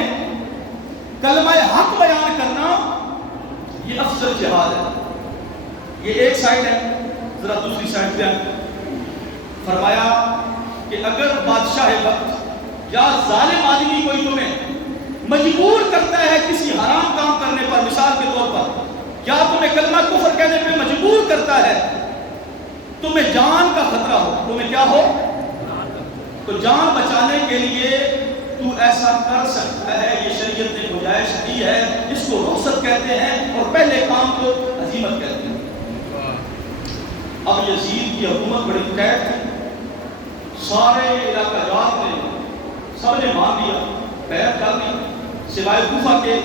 کلمہ حق بیان کرنا یہ افضل جہاد ہے۔ یہ ایک سائڈ ہے، ذرا دوسری سائڈ پہ فرمایا کہ اگر بادشاہ وقت یا ظالم آدمی کوئی تمہیں مجبور کرتا ہے کسی حرام کام کرنے پر، مثال کے طور پر یا تمہیں کلمہ کفر کہنے پہ مجبور کرتا ہے، تمہیں جان کا خطرہ ہو، تمہیں کیا ہو تو جان بچانے کے لیے تو ایسا کر سکتا ہے، یہ شریعت نے گنجائش دی ہے، اس کو رخصت کہتے ہیں اور پہلے کام کو عزیمت کہتے ہیں۔ اب یزید کی حکومت بڑی قید تھی، سارے علاقہ جات نے سب نے مان لیا، بیعت کر لی سوائے کوفہ کے،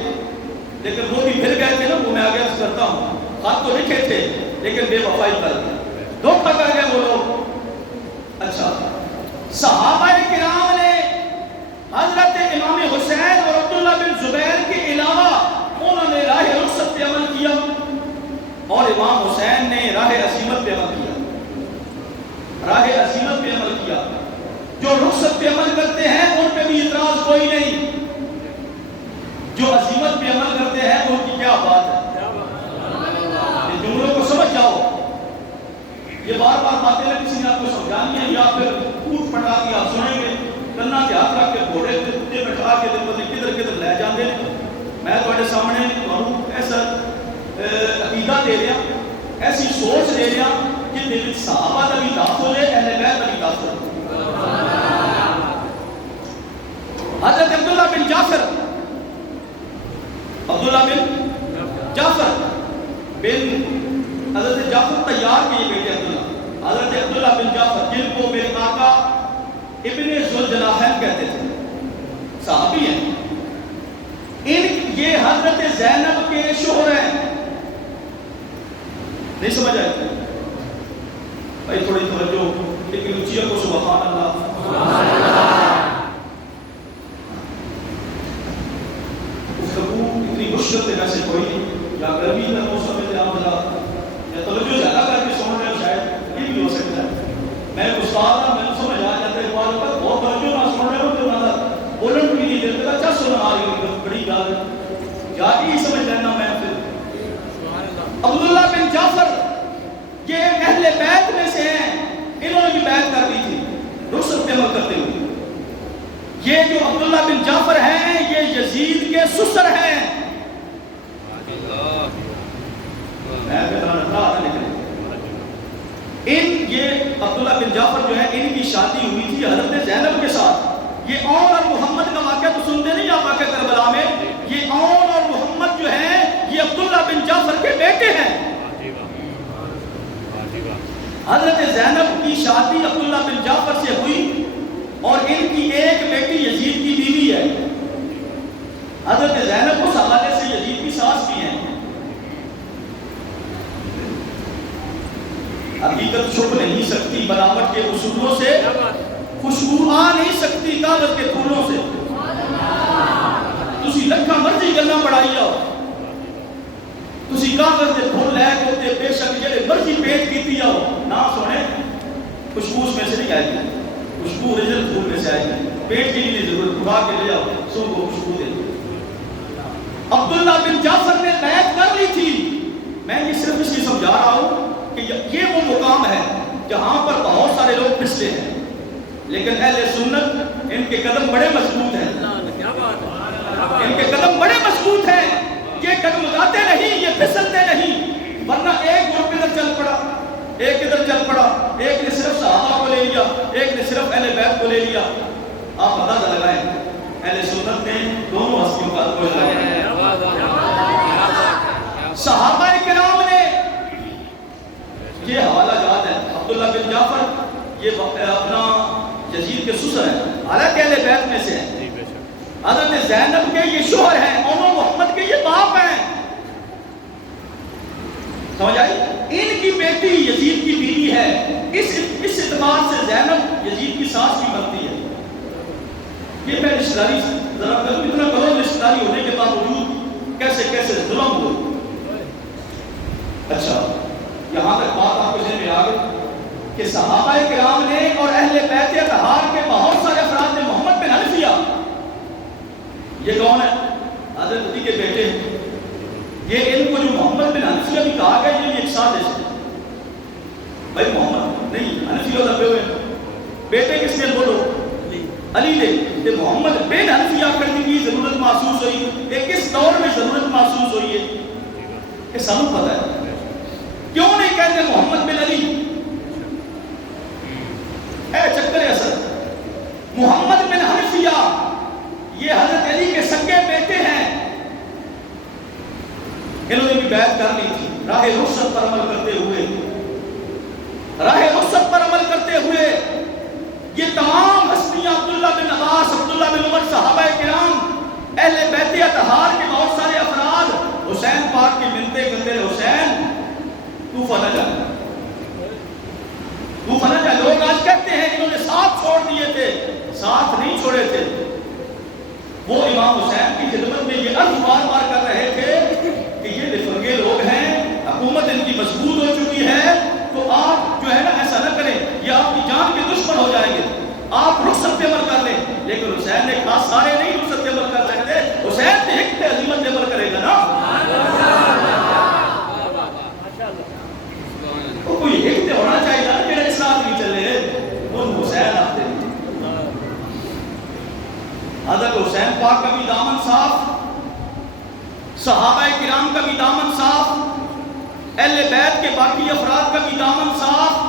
لیکن وہ بھی پھر گئے تھے نا، وہ میں آگے عرض کرتا ہوں، خط تو لکھے تھے لیکن بے وفائی کر گئے، دھوکہ کر گئے وہ لوگ۔ اچھا، صحابہ کرام نے حضرت امام حسین اور عبداللہ بن زبیر کے علاوہ انہوں نے راہ رخصت پہ عمل کیا اور امام حسین نے راہ عزیمت پہ عمل کیا، راہ عزیمت پہ عمل کیا۔ جو رخصت پہ عمل کرتے ہیں ان پہ بھی اعتراض کوئی نہیں، جو عزیمت پہ عمل کرتے ہیں ان کی کیا بات ہے؟ یہ جملوں کو سمجھ جاؤ، یہ بار بار باتیں نہ کسی نے آپ کو سمجھانی ہے یا پھر پوٹ پٹا کے آپ سنیں گے، کنا کے ہاتھ رکھ کے گھوڑے کے کتے بٹھا کے دل کو کدھر کدھر لے جاندے۔ میں تھوڑے سامنے ایسا عقیدہ دے رہا، ایسی سوچ دے رہا کہ دل صحابہ کا بھی داخل ہے، اہل بیت کا بھی داخل ہے۔ حضرت عبداللہ بن جعفر بن حضرت جعفر طیار کے یہ بیٹے عبداللہ، حضرت عبداللہ بن جعفر جن کو میرے آقا ابن ذوالجناحین کہتے تھے، صحابی ہیں. یہ حضرت زینب کے شوہر ہیں. نہیں سمجھ آئی بھائی؟ تھوڑی توجہ، لیکن اونچی کو سبحان اللہ. گفتگو اتنی مشکل سے ویسے کوئی یا گرمی کا موسم میں آپ ذرا یا توجہ زیادہ کر کے سن رہے ہو، شاید یہ بھی ہو سکتا ہے. میں استاد ہوں، میں سمجھ آ جاتا ہے بات پر بہت توجہ نہ سن رہے ہو تو نہ بولن بھی نہیں دیتے. اچھا سنا آ رہی بڑی گل یا یہ سمجھ لینا. میں پھر عبداللہ بن جعفر یہ اہل بیت میں سے ہیں. انہوں نے بھی بیعت کر لی تھی رخصت پہ عمل کرتے ہوئے. یہ جو عبداللہ بن جعفر ہیں یہ یزید کے سسر ہیں. یہ عبداللہ بن جعفر جو ہے ان کی شادی ہوئی تھی حضرت زینب کے ساتھ. یہ اون اور محمد کا واقعہ تو سنتے نہیں آپ واقعہ کربلا میں. یہ اون اور محمد جو ہیں یہ عبداللہ بن جعفر کے بیٹے ہیں. حضرت زینب کی شادی عبداللہ بن جعفر سے ہوئی اور ان کی ایک بیٹی یزید کی بیوی ہے. حضرت زینب اس حوالے سے یزید کی ساس بھی ہیں. حقیقت چھپ نہیں سکتی بناوٹ کے اصولوں سے، خوشبو آ نہیں سکتی کاغذ کے پھولوں سے. تسی لکھا مرضی گلاں بڑھائی آؤ، تسی کاغذ کے پھول لے کے بے شک جڑے مرضی پیٹ کیتی آؤ، نہ سونے خوشبو اس میں سے نہیں آئے گی. خوشبو اوریجنل پھول میں سے آئے گی. پیٹ کی نہیں ضرورت، اٹھا کے لے آؤ سب کو خوشبو دے. عبداللہ بن جعفر نے بیعت کر لی تھی. میں یہ صرف اس لیے سمجھا رہا ہوں کہ یہ وہ مقام ہے جہاں پر بہت سارے لوگ پھسلے ہیں، لیکن اہل سنت ان کے قدم بڑے مضبوط ہیں. ان کے قدم بڑے مضبوط ہیں. یہ ڈگمگاتے نہیں، یہ پھسلتے نہیں. ورنہ ایک گروپ ادھر چل پڑا، ایک ادھر چل پڑا، ایک نے صرف صحابہ کو لے لیا، ایک نے صرف اہل بیت کو لے لیا. آپ اندازہ لگائیں اہل سنت نے دونوں ہستیوں کا صحابہ کرام نے یہ حوالہ جات ہے. عبداللہ بن جعفر یہ اپنا یزید کے سسر ہیں، حالانکہ اہل بیت میں سے ہیں. حضرت زینب کے یہ شوہر ہیں، اور محمد کے یہ باپ ہیں. سمجھ آئی؟ ان کی بیٹی یزید کی بیوی ہے. اس اعتبار سے زینب یزید کی ساس بھی بنتی ہے. یہ میں رشتہ داری ذرا کروں، اتنا کرو رشتہ داری ہونے کے باوجود کیسے کیسے ظلم ہو. اچھا یہاں تک بات آپ کو ذہن میں آ گئی کہ صحابہ کرام نے اور اہل بیت اطہار کے بہت سارے افراد نے محمد بن حنفیہ، یہ کون ہے؟ حضرت علی کے بیٹے. یہ ان کو جو محمد بن حنفیہ بھی کہا گیا یہ ایک سازش ہے. بھائی محمد نہیں حنفیہ دبے ہوئے بیٹے کس نے؟ بولو علی نے. کہ محمد بن حنفیہ کرنے کی ضرورت محسوس ہوئی. یہ کس دور میں ضرورت محسوس ہوئی ہے کہ سب پتہ ہے. کیوں نہیں کہتے محمد بن علی؟ اے چکر اثر محمد بن حنفیہ یہ حضرت علی کے سگے بیٹے ہیں. انہوں نے بھی بیعت کر لی تھی راہ رخصت پر عمل کرتے ہوئے. راہ رخصت پر عمل کرتے ہوئے یہ تمام ہستیاں عبداللہ بن عباس، عبداللہ بن عمر، صحابہ کرام، اہل بیت اطہار کے بہت سارے افراد حسین پاک کی منتیں کرتے رہے. حسین کوفہ نہ جا، کوفہ نہ جا. لوگ آج کہتے ہیں انہوں نے ساتھ چھوڑ دیے تھے. ساتھ نہیں چھوڑے تھے. وہ امام حسین کی خدمت میں یہ عرض بار بار کر رہے تھے کہ یہ لفنگے لوگ ہیں، حکومت ان کی مضبوط ہو چکی ہے، تو آپ جو ہے نا ایسا نہ کریں، یہ آپ کی جان کے دشمن ہو جائیں گے، آپ رخصت پہ عمل کر لیں. لیکن حسین نے کہا سارے نہیں رخصت پہ عمل کر سکتے. حسین نے ایک پہ عظیمت پہ عمل کرے گا نا. کوئی ایک پہ ہونا چاہیے نا کہ اسلام نہیں چلے. ان حسین آتے ہیں. حضرت حسین پاک کا بھی دامن صاف، صحابہ کرام کا بھی دامن صاف، اہل بیت کے باقی افراد کا بھی دامن صاف.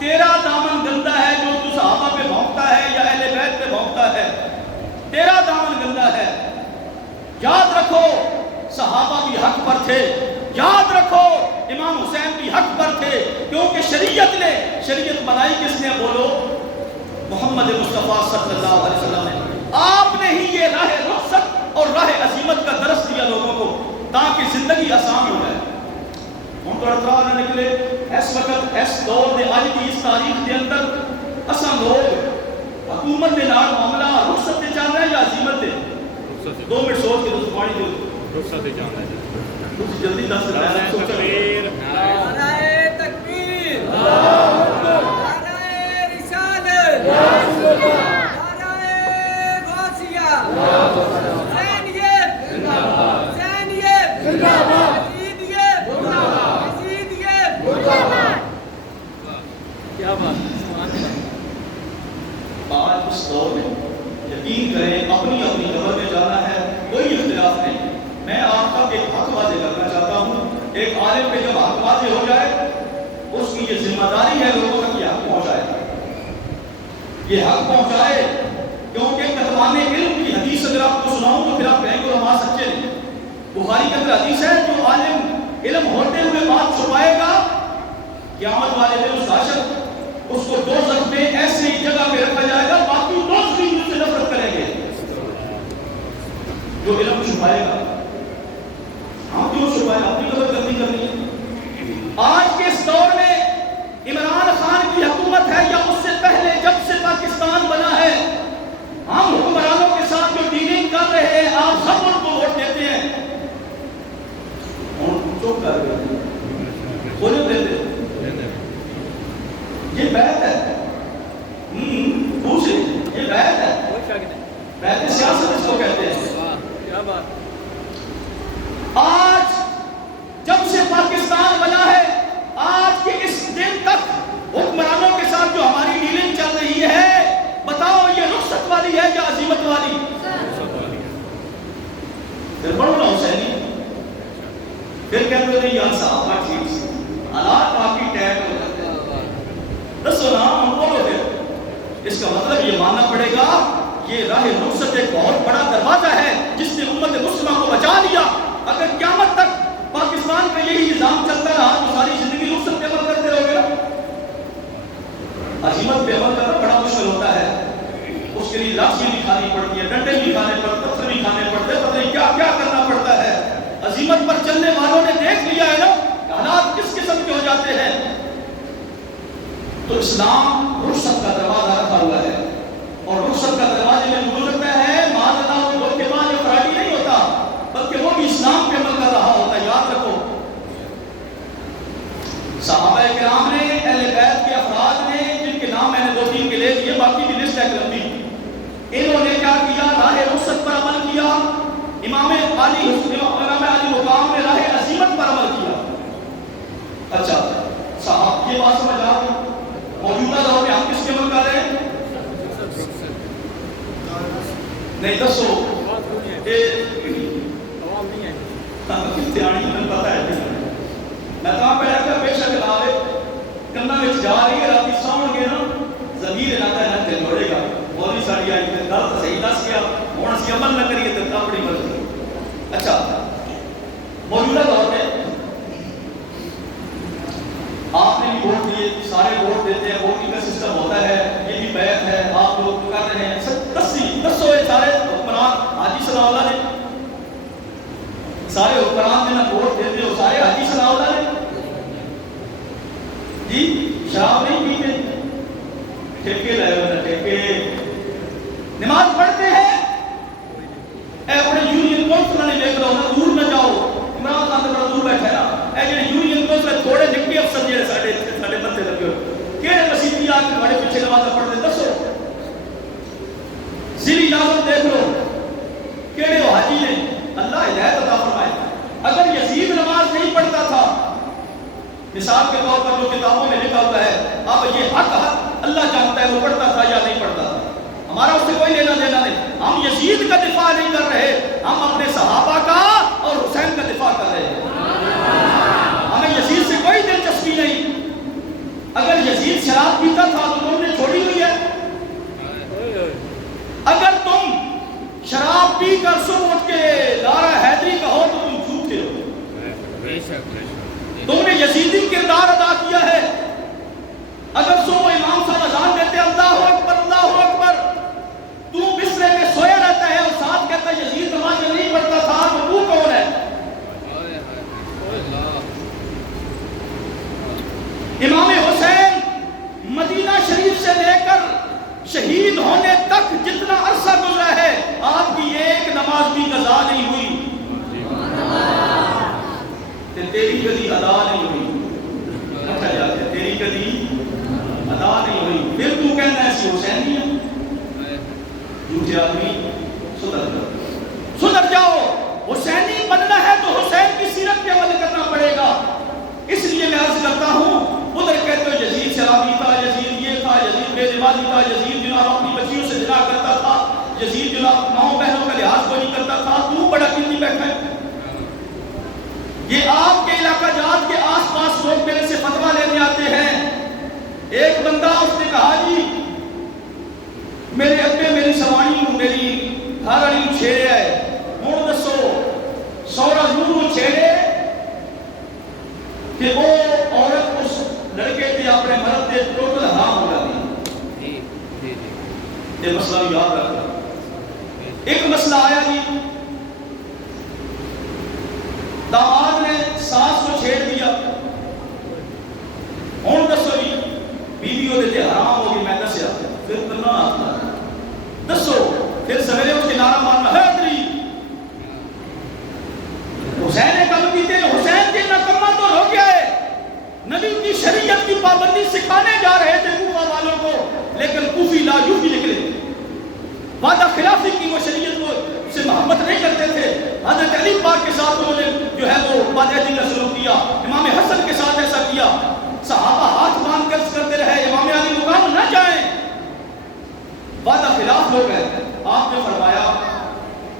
تیرا دامن گندا ہے جو تو صحابہ پہ بھونکتا ہے یا اہل بیت پہ بھونکتا ہے. تیرا دامن گندا ہے. یاد رکھو صحابہ بھی حق پر تھے. یاد رکھو امام حسین بھی حق پر تھے، کیونکہ شریعت بنائی کس نے؟ بولو محمد مصطفیٰ صلی اللہ علیہ وسلم نے. آپ نے ہی یہ راہ رخصت اور راہ عزیمت کا درس دیا لوگوں کو تاکہ زندگی آسان ہو جائے. ہم تو اطراع نہ نکلے اس وقت اس دور دے اج کی اس تاریخ کے اندر اساں لوگ حکومت دے نال معاملہ رخصت تے چل رہا ہے یا عزیمت تے؟ 2 منٹ سوچ کے تو پانی دو. رخصت تے چل رہا ہے. کچھ جلدی دس رہا تکبیر. نعرہ تکبیر، نعرہ رسالت، نعرہ غوثیہ، حسینیت زندہ باد، حسینیت زندہ باد، یزیدیت زندہ باد، یزیدیت زندہ باد. کیا بات ہے. آج اس دور میں یقین کریں اپنی اپنی قبر میں جانا ہے، کوئی اختلاف نہیں. میں آپ کا ایک حق واضح کرنا چاہتا ہوں. ایک عالم پہ جب حق واضح ہو جائے اس کی یہ ذمہ داری ہے لوگوں تک یہ حق پہنچائے. یہ حق پہنچائے کیونکہ کتمان علم کی حدیث اگر آپ کو سناؤں تو پھر آپ کہیں گے ہمارا سچے نہیں. بخاری کے اندر حدیث ہے جو عالم علم ہوتے ہوئے بات چھپائے گا قیامت والے دن اس عاشق اس کو دوزخ میں ایسی جگہ پہ رکھا جائے گا باقی دوزخ بھی اس سے نفرت کریں گے. جو علم چھپائے گا ہم کیوں چھپائے اپنی قدر کرنی کرنی ہے. آج کے اس دور میں عمران خان کی حکومت ہے یا اس سے پہلے جب سے پاکستان بنا ہے ہم حکمرانوں کے ساتھ جو ڈیلنگ کر رہے ہیں آپ سب ان کو ووٹ دیتے ہیں. چپ کر گئے بولے دیتے یہ بیعت ہے. پوچھے یہ بیعت ہے. بیعت سیاست اس کو کہتے ہیں. کیا بات. آج جب سے پاکستان بنا ہے آج کے اس دن تک حکمرانوں کے ساتھ جو ہماری ڈیلنگ چل رہی ہے بتاؤ یہ رخصت والی ہے یا عزیمت والی؟ پھر پڑھو نا حسینی. پھر کہتے ہیں یہ صحابہ ٹھیک سے حالات باقی ٹیک ہو جاتے ہیں. دسو نا ہم بولو پھر اس کا مطلب یہ ماننا پڑے گا یہ راہ رخصت ایک بہت بڑا دروازہ ہے جس نے امت مسلمہ کو بچا لیا. اگر قیامت تک پاکستان کا یہی نظام چلتا رہا تو ساری زندگی رخصت پہ عمل کرتے رہو گے. عزیمت پہ عمل کرنا بڑا مشکل ہوتا ہے. اس کے لیے لاٹھی بھی کھانی پڑتی ہے, ڈنڈے بھی کھانے پڑتے, پتھر بھی کھانے پڑتے, پتہ نہیں کیا کیا کرنا پڑتا ہے. عزیمت پر چلنے والوں نے دیکھ لیا ہے نا حالات کس قسم کے ہو جاتے ہیں. تو اسلام رخصت کا دروازہ رکھا ہوا ہے اور رخصت کا دروازے میں گزرتا ہے معاذ اللہ وہ لوگ کے بعد جو فراڈی نہیں ہوتا بلکہ وہ بھی اسلام پہ عمل کر رہا ہوتا ہے. یاد رکھو صحابہ کرام نے اہل بیت کے افراد نے جن کے نام میں نے 2-3 کے لے دیے باقی بھی لسٹ ہے لمبی. انہوں نے کیا کیا راہ رخصت پر عمل کیا. امام علی مقام نے راہ عزیمت پر عمل کیا. اچھا صاحب یہ بات سمجھ آ گئی. موجودہ دور میں ہم کس کے عمل کر رہے ہیں؟ نہیں دسو میں کہاں پہ رکھا بے شک لاوے کنا میں جا رہی ہے راتی ساؤن گے نا ضمیر لاتا ہے نہ دل جوڑے گا. مولی ساڑی آئی تے گل تو صحیح دس گیا ہوں اسی عمل نہ کریے تو اپنی مرضی. اچھا موجودہ دور میں آپ نے بھی ووٹ دیے, سارے ووٹ دیتے ہیں, ووٹنگ کا سسٹم ہوتا ہے, یہ بھی بیعت ہے, آپ لوگ کر رہے ہیں. دسو یہ سارے حکمران حاجی ثناء اللہ نے سارے حکمران جنہیں ووٹ دیتے ہو سارے حاجی ثناء اللہ نے جی شراب نہیں پیتے, ٹھیکے لائے ہوئے ٹھیکے, نماز پڑھتے ہیں. اے اپنے یونین کونسلر نے دیکھ رہا ہوں دور نہ جاؤ, عمران خان سے بڑا دور بیٹھا ہے نا. اے جنہیں یونین کونسلر تھوڑے نکے افسر جڑے ساڈے بندے لگے ہوئے کہڑے مسیحی آ کے بڑے پیچھے نماز پڑھتے دسو. ذیلی اجازت دیکھ لو کہڑے ہو حاجی نے, اللہ ہدایت عطا فرمائے. اگر یزید نماز نہیں پڑھتا تھا مثال کے طور پر جو کتابوں میں لکھا ہوا ہے اب یہ حق اللہ جانتا ہے وہ پڑھتا تھا یا نہیں پڑھتا تھا, ہمارا اس سے کوئی لینا دینا نہیں. ہم یزید کا دفاع نہیں کر رہے, ہم اپنے صحابہ کا اور حسین کا دفاع کر رہے ہیں. ہمیں یزید سے کوئی دلچسپی نہیں. اگر یزید شراب پیتا تھا تو تم نے چھوڑی ہوئی ہے. اگر تم شراب پی کر صبح اٹھ کے لارا حیدری کا ہو تو تم جھوٹے ہو. تم نے یزیدی کردار ادا کیا ہے. اگر صبح امام صاحب اذان دیتے اللہ اکبر تو بسترے میں سویا سے حسین نہیں ہے؟ جھوٹے آدمی سدھر جاؤ. حسینی بننا ہے تو حسین کی سیرت پہ عمل کرنا پڑے گا. اس لیے میں عرض کرتا ہوں ادھر کہتے ہو یزید شرابی تھا، یزید یہ تھا، یزید بے نمازی تھا، یزید جناب اپنی بچیوں سے زنا کرتا تھا، یزید جناب ماؤں بہنوں کا لحاظ کو نہیں کرتا تھا. تو بڑا کتنی بیٹھا ہے. یہ آپ کے علاقہ جات کے آس پاس لوگ میرے سے فتویٰ لینے آتے ہیں. ایک بندہ اس نے کہا جی میرے ابے میری سوانی میری گھر والی چھیڑے ہے، ہوں دسو سورا ضرور چھیڑے کہ وہ عورت اس لڑکے کے اپنے مرد کے ٹوٹل حرام ہو جاتی. یہ مسئلہ یاد رکھنا. ایک مسئلہ آیا جی داماد نے ساس کو چھیڑ دیا. ہوں دسو جی بیوی وہ دیتے حرام ہوگی. میں دسیا پھر کرنا آتا دسو پھر سویرے اس کے نعرہ مارنا ہے ادری حسین کم کیتے ہیں. حسین کے نکمہ تو ہو گیا ہے. نبی کی شریعت کی پابندی سکھانے جا رہے تھے کوفہ والوں کو، لیکن کوفی لا یوفی نکلے. وعدہ خلافی کی وہ شریعت کو سے محبت نہیں کرتے تھے. حضرت علی پاک کے ساتھ انہوں نے جو ہے وہ وعدہ کا سلوک کیا. امام حسن کے ساتھ ایسا کیا. صحابہ ہاتھ باندھ کر کرتے رہے امام علی مقام نہ جائیں. وعدہ خلاف ہو گئے. آپ نے فرمایا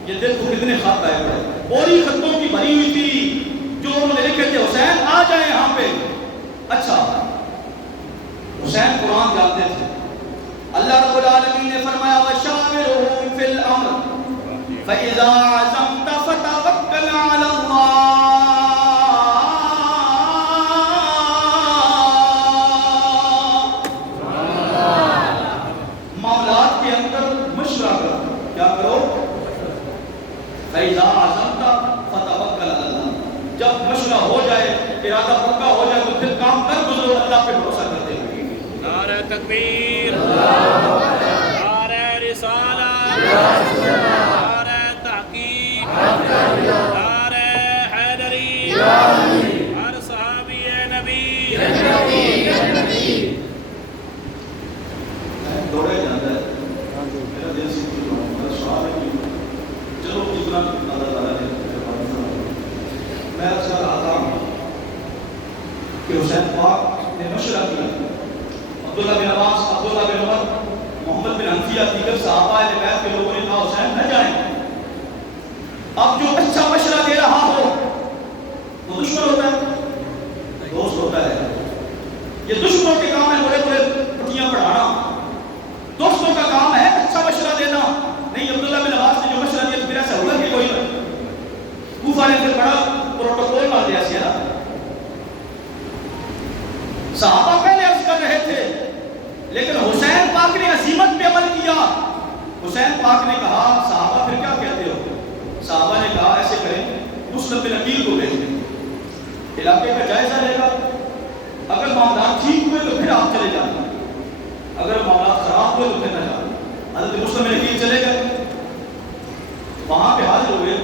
یہ دل کو کتنے خط آئے ہوئے اوری خطوں کی بھری ہوئی تھی جو انہوں نے لکھے تھے حسین آ جائیں یہاں پہ. اچھا حسین قرآن جانتے تھے. اللہ رب العالمین نے فرمایا وَشَاوِرْهُمْ فِي الْأَمْرِ فَإِذَا عَزَمْتَ فَتَوَكَّلْ عَلَى اللَّهِ. معاملات کے اندر مشورہ کرو. کیا کرو؟ فَإِذَا عَزَمْتَ فَتَوَكَّلْ عَلَى اللَّهِ. جب مشورہ ہو جائے ارادہ پکا ہو جائے تو پھر کام کر گزرو اللہ پہ بھروسہ کرتے ہوئے. نعرہ تکبیر، نعرہ رسالت، نعرہ تحقیق، نعرہ حیدری، ہر صحابی نبی. دوڑے جاتا ہے میرا دل سے چلو کتنا اللہ تعالیٰ نے میں اکثر آتا ہوں کہ حسین پاک نے مشورہ کیا. عبداللہ بن عباس، عبداللہ بن عمر، محمد بن حنفیہ دیگر صحابہ اہل بیت کے لوگوں نے کہا حسین نہ جائیں. اب جو اچھا مشورہ دے رہا ہو وہ دشمن ہوتا ہے دوست ہوتا ہے. یہ دشمنوں کے کام ہے بڑے بڑے پٹیاں پڑھانا. دوستوں کا کام ہے اچھا مشورہ دینا. نہیں عبداللہ بن عباس نے جو مشورہ دیا تو پھر ایسا ہوگا کہ کوئی کوفہ نے پھر بڑا پروٹوکول مان لیا سی نا. صحابہ پہلے عرض کر رہے تھے لیکن حسین پاک نے عزیمت پہ عمل کیا. حسین پاک نے کہا صحابہ پھر کیا کہتے ہو؟ صحابہ نے کہا ایسے کریں مسلم بن عقیل کو بھیج دیں علاقے کا جائزہ لے گا. اگر معاملات ٹھیک ہوئے تو پھر آپ چلے جانا، اگر معاملات خراب ہوئے تو پھر نہ جانا. حضرت مسلم بن عقیل چلے گئے. وہاں پہ حاضر ہوئے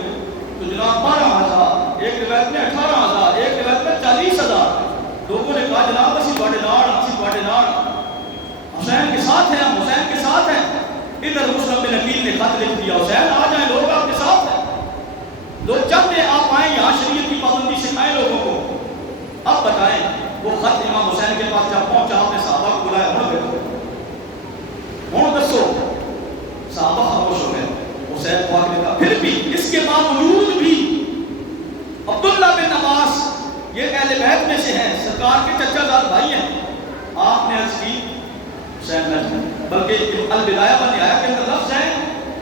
تو جناب 12,000، ایک روایت میں 18,000، ایک روایت میں 40,000. لوگوں نے کہا جناب اسی باڑے ناڑ حسین کے ساتھ ہیں، ہم حسین کے ساتھ ہیں. ادھر مسلم بن عقیل نے خط لکھ دیا حسین آ جائیں لوگ آپ کے ساتھ ہیں. لوگ چاہتے ہیں آپ آئیں یہاں شریعت کی پابندی سکھائیں لوگوں کو. اب بتائیں وہ خط امام حسین کے پاس جب پہنچا آپ نے صحابہ کو بلایا ہوں دسو. صحابہ خاموش ہو گئے. حسین پاک نے کہا پھر بھی اس کے باوجود بھی عبداللہ بن عباس یہ اہل بیت میں سے ہیں، سرکار کے چچا زاد بھائی ہیں. آپ نے عرض کی حسین نہ بلکہ البدایہ بن آیا کے اندر لفظ ہے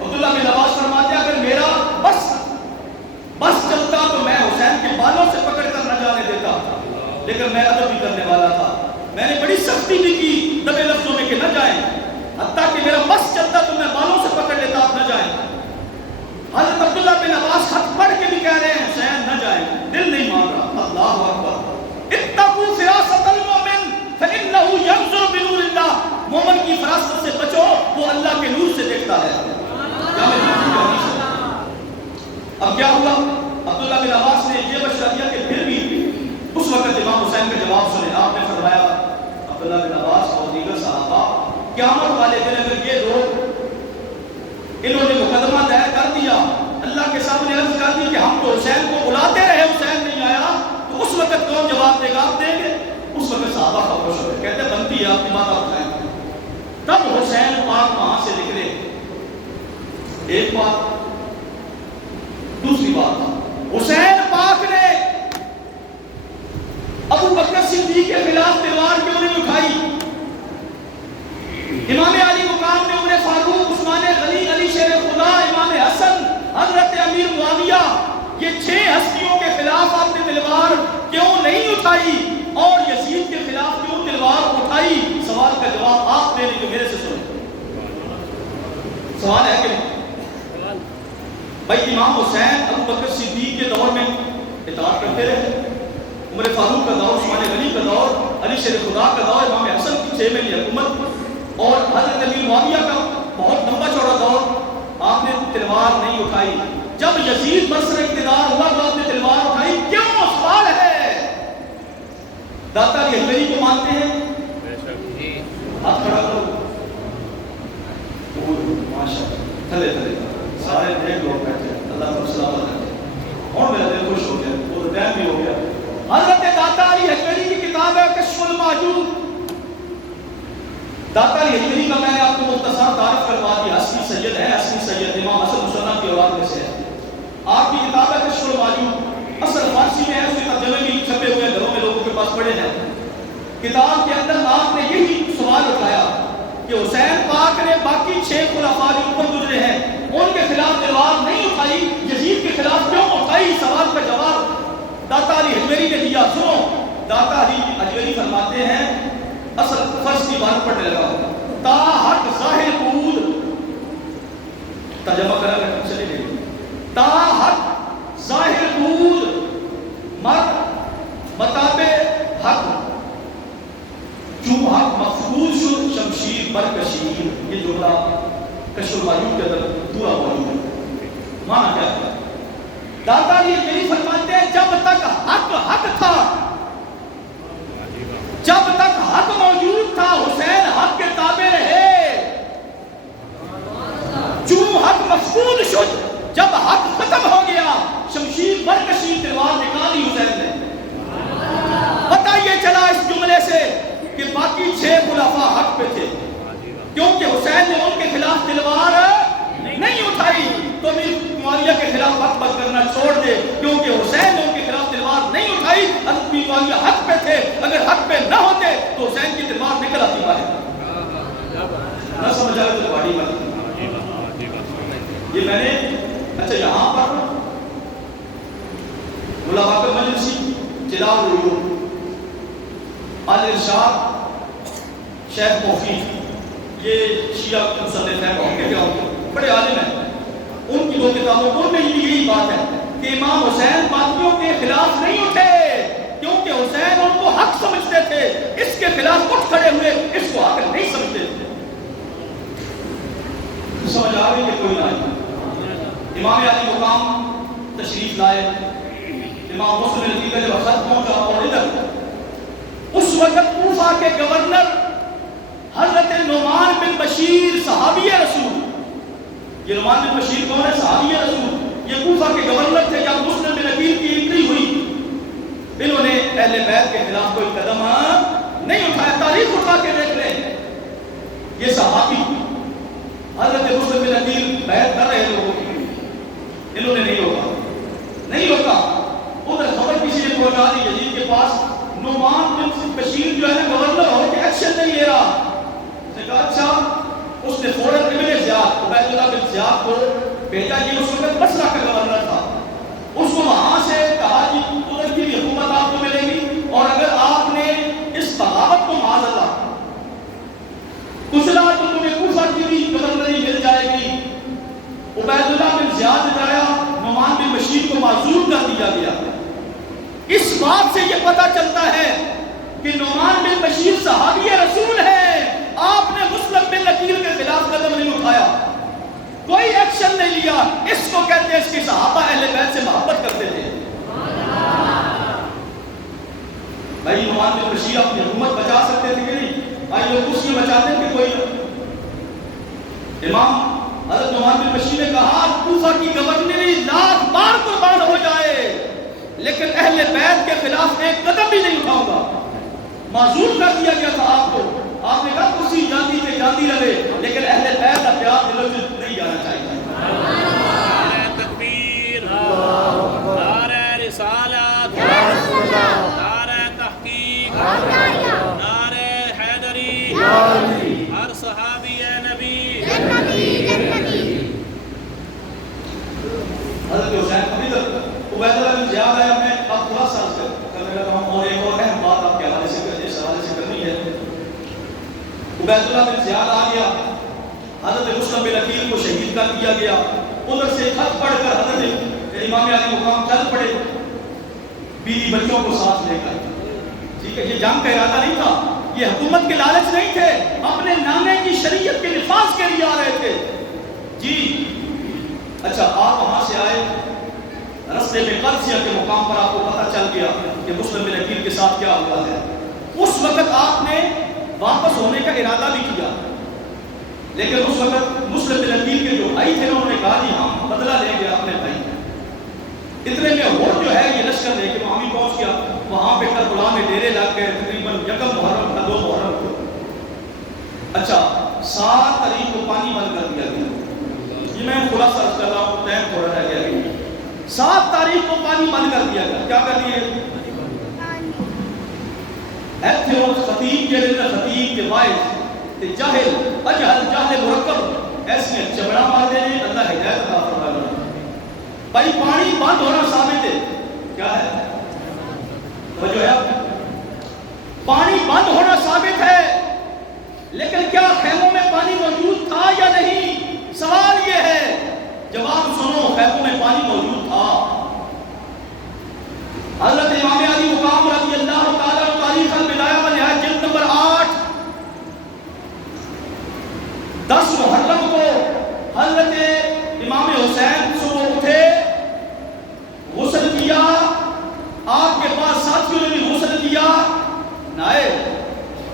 عبداللہ بن عباس فرماتے ہیں اگر میرا بس چلتا تو میں حسین کے بالوں سے پکڑ کر نہ جانے دیتا، لیکن میں ادب بھی کرنے والا تھا. میں نے بڑی سختی بھی کی دبے لفظوں میں کہ نہ جائیں، حتیٰ کہ میرا بس چلتا تو میں بالوں سے پکڑ لیتا آپ نہ جائیں. حضرت عبداللہ بن عباس خط پڑھ کے بھی کہہ رہے ہیں حسین نہ جائیں. دل نہیں مان رہا. اللہ اکبر. اتقوا فراست المؤمن فانه ينظر بنور اللہ. مومن کی فراست سے بچو، وہ اللہ کے نور سے دیکھتا ہے. اب کیا ہوا؟ عبداللہ بن عباس نے یہ مشورہ دیا کہ پھر بھی اس وقت امام حسین کا جواب سنے. آپ نے فرمایا عبداللہ بن عباس اور دیگر صحابہ قیامت والے دن اگر یہ لوگ انہوں نے مقدمہ دائر کر دیا، اللہ کے سامنے عرض کر دی کہ ہم تو حسین کو بلاتے رہے، حسین نہیں آیا، تو اس وقت کون جواب دے گا؟ آپ دیں گے؟ اس وقت صحابہ خاموش ہو گئے، کہتے بنتی ہے آپ کی بات آپ کھائیں۔ تب حسین پاک وہاں سے نکلے۔ ایک بات، دوسری بات، حسین پاک نے ابو بکر صدیق کے خلاف تلوار کیوں نہیں اٹھائی؟ امام علی مقام نے عمر فاروق، عثمان غنی، علی شیر خدا، امام حسن، حضرت امیر معاویہ، یہ 6 ہستیوں کے خلاف آپ نے تلوار کیوں نہیں اٹھائی اور یزید کے خلاف کیوں تلوار اٹھائی؟ سوال کا جواب آپ دے لیجیے، میرے سے سنیں۔ سوال ہے کہ بھائی امام حسین ابو بکر صدیق کے دور میں اطاعت کرتے رہے، عمر فاروق کا دور، عثمان غنی کا دور، علی شیر خدا کا دور، امام حسن کی 6 مہینے حکومت اور حضرت امیر معاویہ کا بہت لمبا چوڑا دور، آپ نے تلوار نہیں اٹھائی۔ جب یزید برسر اقتدار ہوا تو آپ نے تلوار اٹھائی کیوں؟ سوال ہے۔ داتا علی حجویری کو مانتے ہیں؟ ہاتھ کھڑا کرو۔ ماشاءاللہ، تھلے تھلے سارے نیک لوگ بیٹھے، اللہ کو سلامت رکھے۔ اور میرا دل خوش ہو گیا، اور ٹائم بھی ہو گیا۔ حضرت داتا علی حجویری کی کتاب ہے کشف المحجوب۔ داتا علی حجویری کا میں نے آپ کو مختصر تعارف کروا دیا، حسنی سید ہے، حسنی سید امام حسن مسلم کی اولاد میں سے ہے۔ آپ کی کتاب ہے کشف المحجوب، اصل فارسی میں ہے، اس کے ترجمے بھی چھپے ہوئے گھروں میں لوگوں کے پاس پڑے ہیں۔ کتاب کے اندر آپ نے یہی سوال اٹھایا کہ حسین پاک نے باقی 6 خلفاء جو اوپر گزرے ہیں ان کے خلاف تلوار نہیں اٹھائی، یزید کے خلاف کیوں اٹھائی؟ سوال کا جواب داتا علی حجویری نے دیا۔ سنو، داتا علی حجویری فرماتے ہیں، اصل فرض کی بات پڑھنے لگا ہوں، تا حق ظاہر بود، ترجمہ کرا کر چلے گئے، تا حق ظاہر بود مرد مطابع حق، چون حق مفقود شد شمشیر برکشیر۔ یہ جملہ کشف المحجوب کے اندر پورا موجود ہے۔ معنی کیا ہے؟ داتا علی حجویری فرماتے ہیں جب تک حق حق تھا، جب تک حق موجود تھا، حسین حق کے تابع رہے۔ چون حق مفقود شد، جب حق ختم ہو گیا، شمشیر برکشی، تلوار نکالی حسین نے۔ پتہ یہ چلا اس جملے سے کہ باقی 6 خلفاء حق پہ تھے، کیونکہ حسین نے ان کے خلاف تلوار نہیں اٹھائی۔ تو امیر معاویہ کے خلاف حق بات کرنا چھوڑ دے، کیونکہ حسین نے ان کے خلاف تلوار نہیں اٹھائی۔ حضرت امیر معاویہ حق پہ تھے، اگر حق پہ نہ ہوتے تو حسین کی تلوار نکل آتی باہر۔ نہ سمجھ آئے تو بڑی بات یہ میں نے اچھا یہاں پر ملا باقر مجلسی جلال العیون الارشاد شیخ موفید، یہ شیعہ مصنف ہیں، ان کے کیا ہوتے بڑے عالم ہیں، ان کی 2 کتابوں ان میں یہی بات ہے کہ امام حسین باقیوں کے خلاف نہیں اٹھے، کیونکہ حسین ان کو حق سمجھتے تھے، اس کے خلاف اٹھ کھڑے ہوئے، اس کو حق نہیں سمجھتے تھے۔ سمجھ آ گئی کہ کوئی نہ آئی؟ امام علی مقام تشریف لائے، امام مسلم نبی کا جب خط پہنچا اور ادھر اس وقت کوفہ کے گورنر حضرت نعمان بن بشیر صحابی رسول، یہ نعمان بن بشیر کون ہے؟ صحابی رسول، یہ کوفہ کے گورنر تھے۔ جب مسلم بن نبی کی انٹری ہوئی، انہوں نے اہل بیت کے خلاف کوئی قدم نہیں اٹھایا۔ تاریخ اٹھا کے دیکھ لیں، یہ صحابی حضرت مسلم بن نبی بیعت کر رہے لوگوں کی، انہوں نے نہیں روکا۔ ادھر خبر کسی نے پہنچا دی یزید کے پاس، نعمان بن بشیر جو ہے گورنر ہو کے ایکشن نہیں لے رہا۔ اس نے کہا اچھا، اس نے فوراً ابن زیاد، عبید اللہ بن زیاد کو بھیجا، یہ اس وقت بصرہ کا گورنر تھا، اس کو وہاں سے کہا کہ ادھر کی بھی حکومت آپ کو ملے گی، اور اگر آپ نے اس بغاوت کو معاذ اللہ کچلا تو تمہیں کوفہ کی بھی گورنری مل جائے گی۔ عبید اللہ بن زیاد نے کہا نعمان بن بشیر کو معزول کر دیا گیا۔ اس بات سے یہ پتہ چلتا ہے کہ نعمان بن بشیر صحابی رسول ہے، آپ نے مسلم بن نقیل کے خلاف قدم نہیں اٹھایا، کوئی ایکشن نہیں لیا۔ اس کو کہتے ہیں اس کی صحابہ اہل بیت سے محبت کرتے تھے۔ بھائی نعمان بن بشیر اپنی حکومت بچا سکتے تھے کہ نہیں؟ آئی لوگ اس لیے بچاتے کہ کوئی امام حضرت نعمان بن بشیر نے کہا کوفہ کی گورنری لاکھ بار قربان ہو جائے لیکن اہل بیت کے خلاف ایک قدم بھی نہیں اٹھاؤں گا. معذور کر دیا گیا تھا آپ کو. آپ نے کہا کرسی جاتی تھے جاتی رہے لیکن اہل بیت کا پیار دلوں سے نہیں جانا چاہیے. نعرہ تکبیر، نعرہ رسالت، نعرہ تحقیق، نعرہ حیدری، ہر صحابی نبی. حضرت حسین ابھی تک عبید اللہ بن زیاد آیا. میں اب تھوڑا سا کرنے لگا ہوں اور ایک اور اہم بات آپ کے حوالے سے اس حوالے سے کرنی ہے. عبید اللہ بن زیاد آ گیا. حضرت مسلم بن عقیل کو شہید کر دیا گیا. ادھر سے خط پڑھ کر حضرت امام علی مقام چل پڑے بیوی بچوں کو ساتھ لے کر. ٹھیک ہے، یہ جنگ کا ارادہ نہیں تھا، یہ حکومت کے لالچ نہیں تھے، اپنے نانے کی شریعت کے نفاذ کے لیے آ رہے تھے. جی اچھا، آپ وہاں سے آئے، رستے میں قادسیہ کے مقام پر آپ کو پتہ چل گیا کہ مسلم بن عقیل کے ساتھ کیا ہوا ہے. اس وقت آپ نے واپس ہونے کا ارادہ بھی کیا لیکن اس وقت مسلم بن عقیل کے جو بھائی تھے انہوں نے کہا جی ہم بدلہ لیں گے اپنے بھائی. اتنے میں اور جو ہے یہ لشکر لے کے وہاں بھی پہنچ گیا. وہاں پہ کربلا میں ڈیرے لگ گئے. تقریباً یکم محرم تھا، 2 محرم کو. اچھا 7 تاریخ کو پانی بند کر دیا گیا. یہ میں خلاصہ کر رہا ہوں، ٹائم تھوڑا رہ گیا. 7 تاریخ کو پانی بند کر دیا گیا. کیا کر دیے؟ خطیب کے دن خطیب کے باعث جاہل اجہل جاہل مرکب ایسے چبڑا مار دے. اللہ ہدایت عطا فرمائے. بھائی پانی بند ہونا ثابت ہے. کیا ہے توجہ ہے؟ پانی بند ہونا ثابت ہے لیکن کیا خیموں میں پانی موجود تھا یا نہیں؟ سوال یہ ہے. جواب سنو، خیموں میں پانی موجود تھا. حضرت امام علی مقام رضی اللہ تعالیٰ تاریخ البدایہ و نہایت جلد نمبر 8 10 محرم کو حضرت امام حسین صبح اٹھے، غسل کیا. آپ کے پاس ساتھیوں نے بھی غسل کیا. نہائے،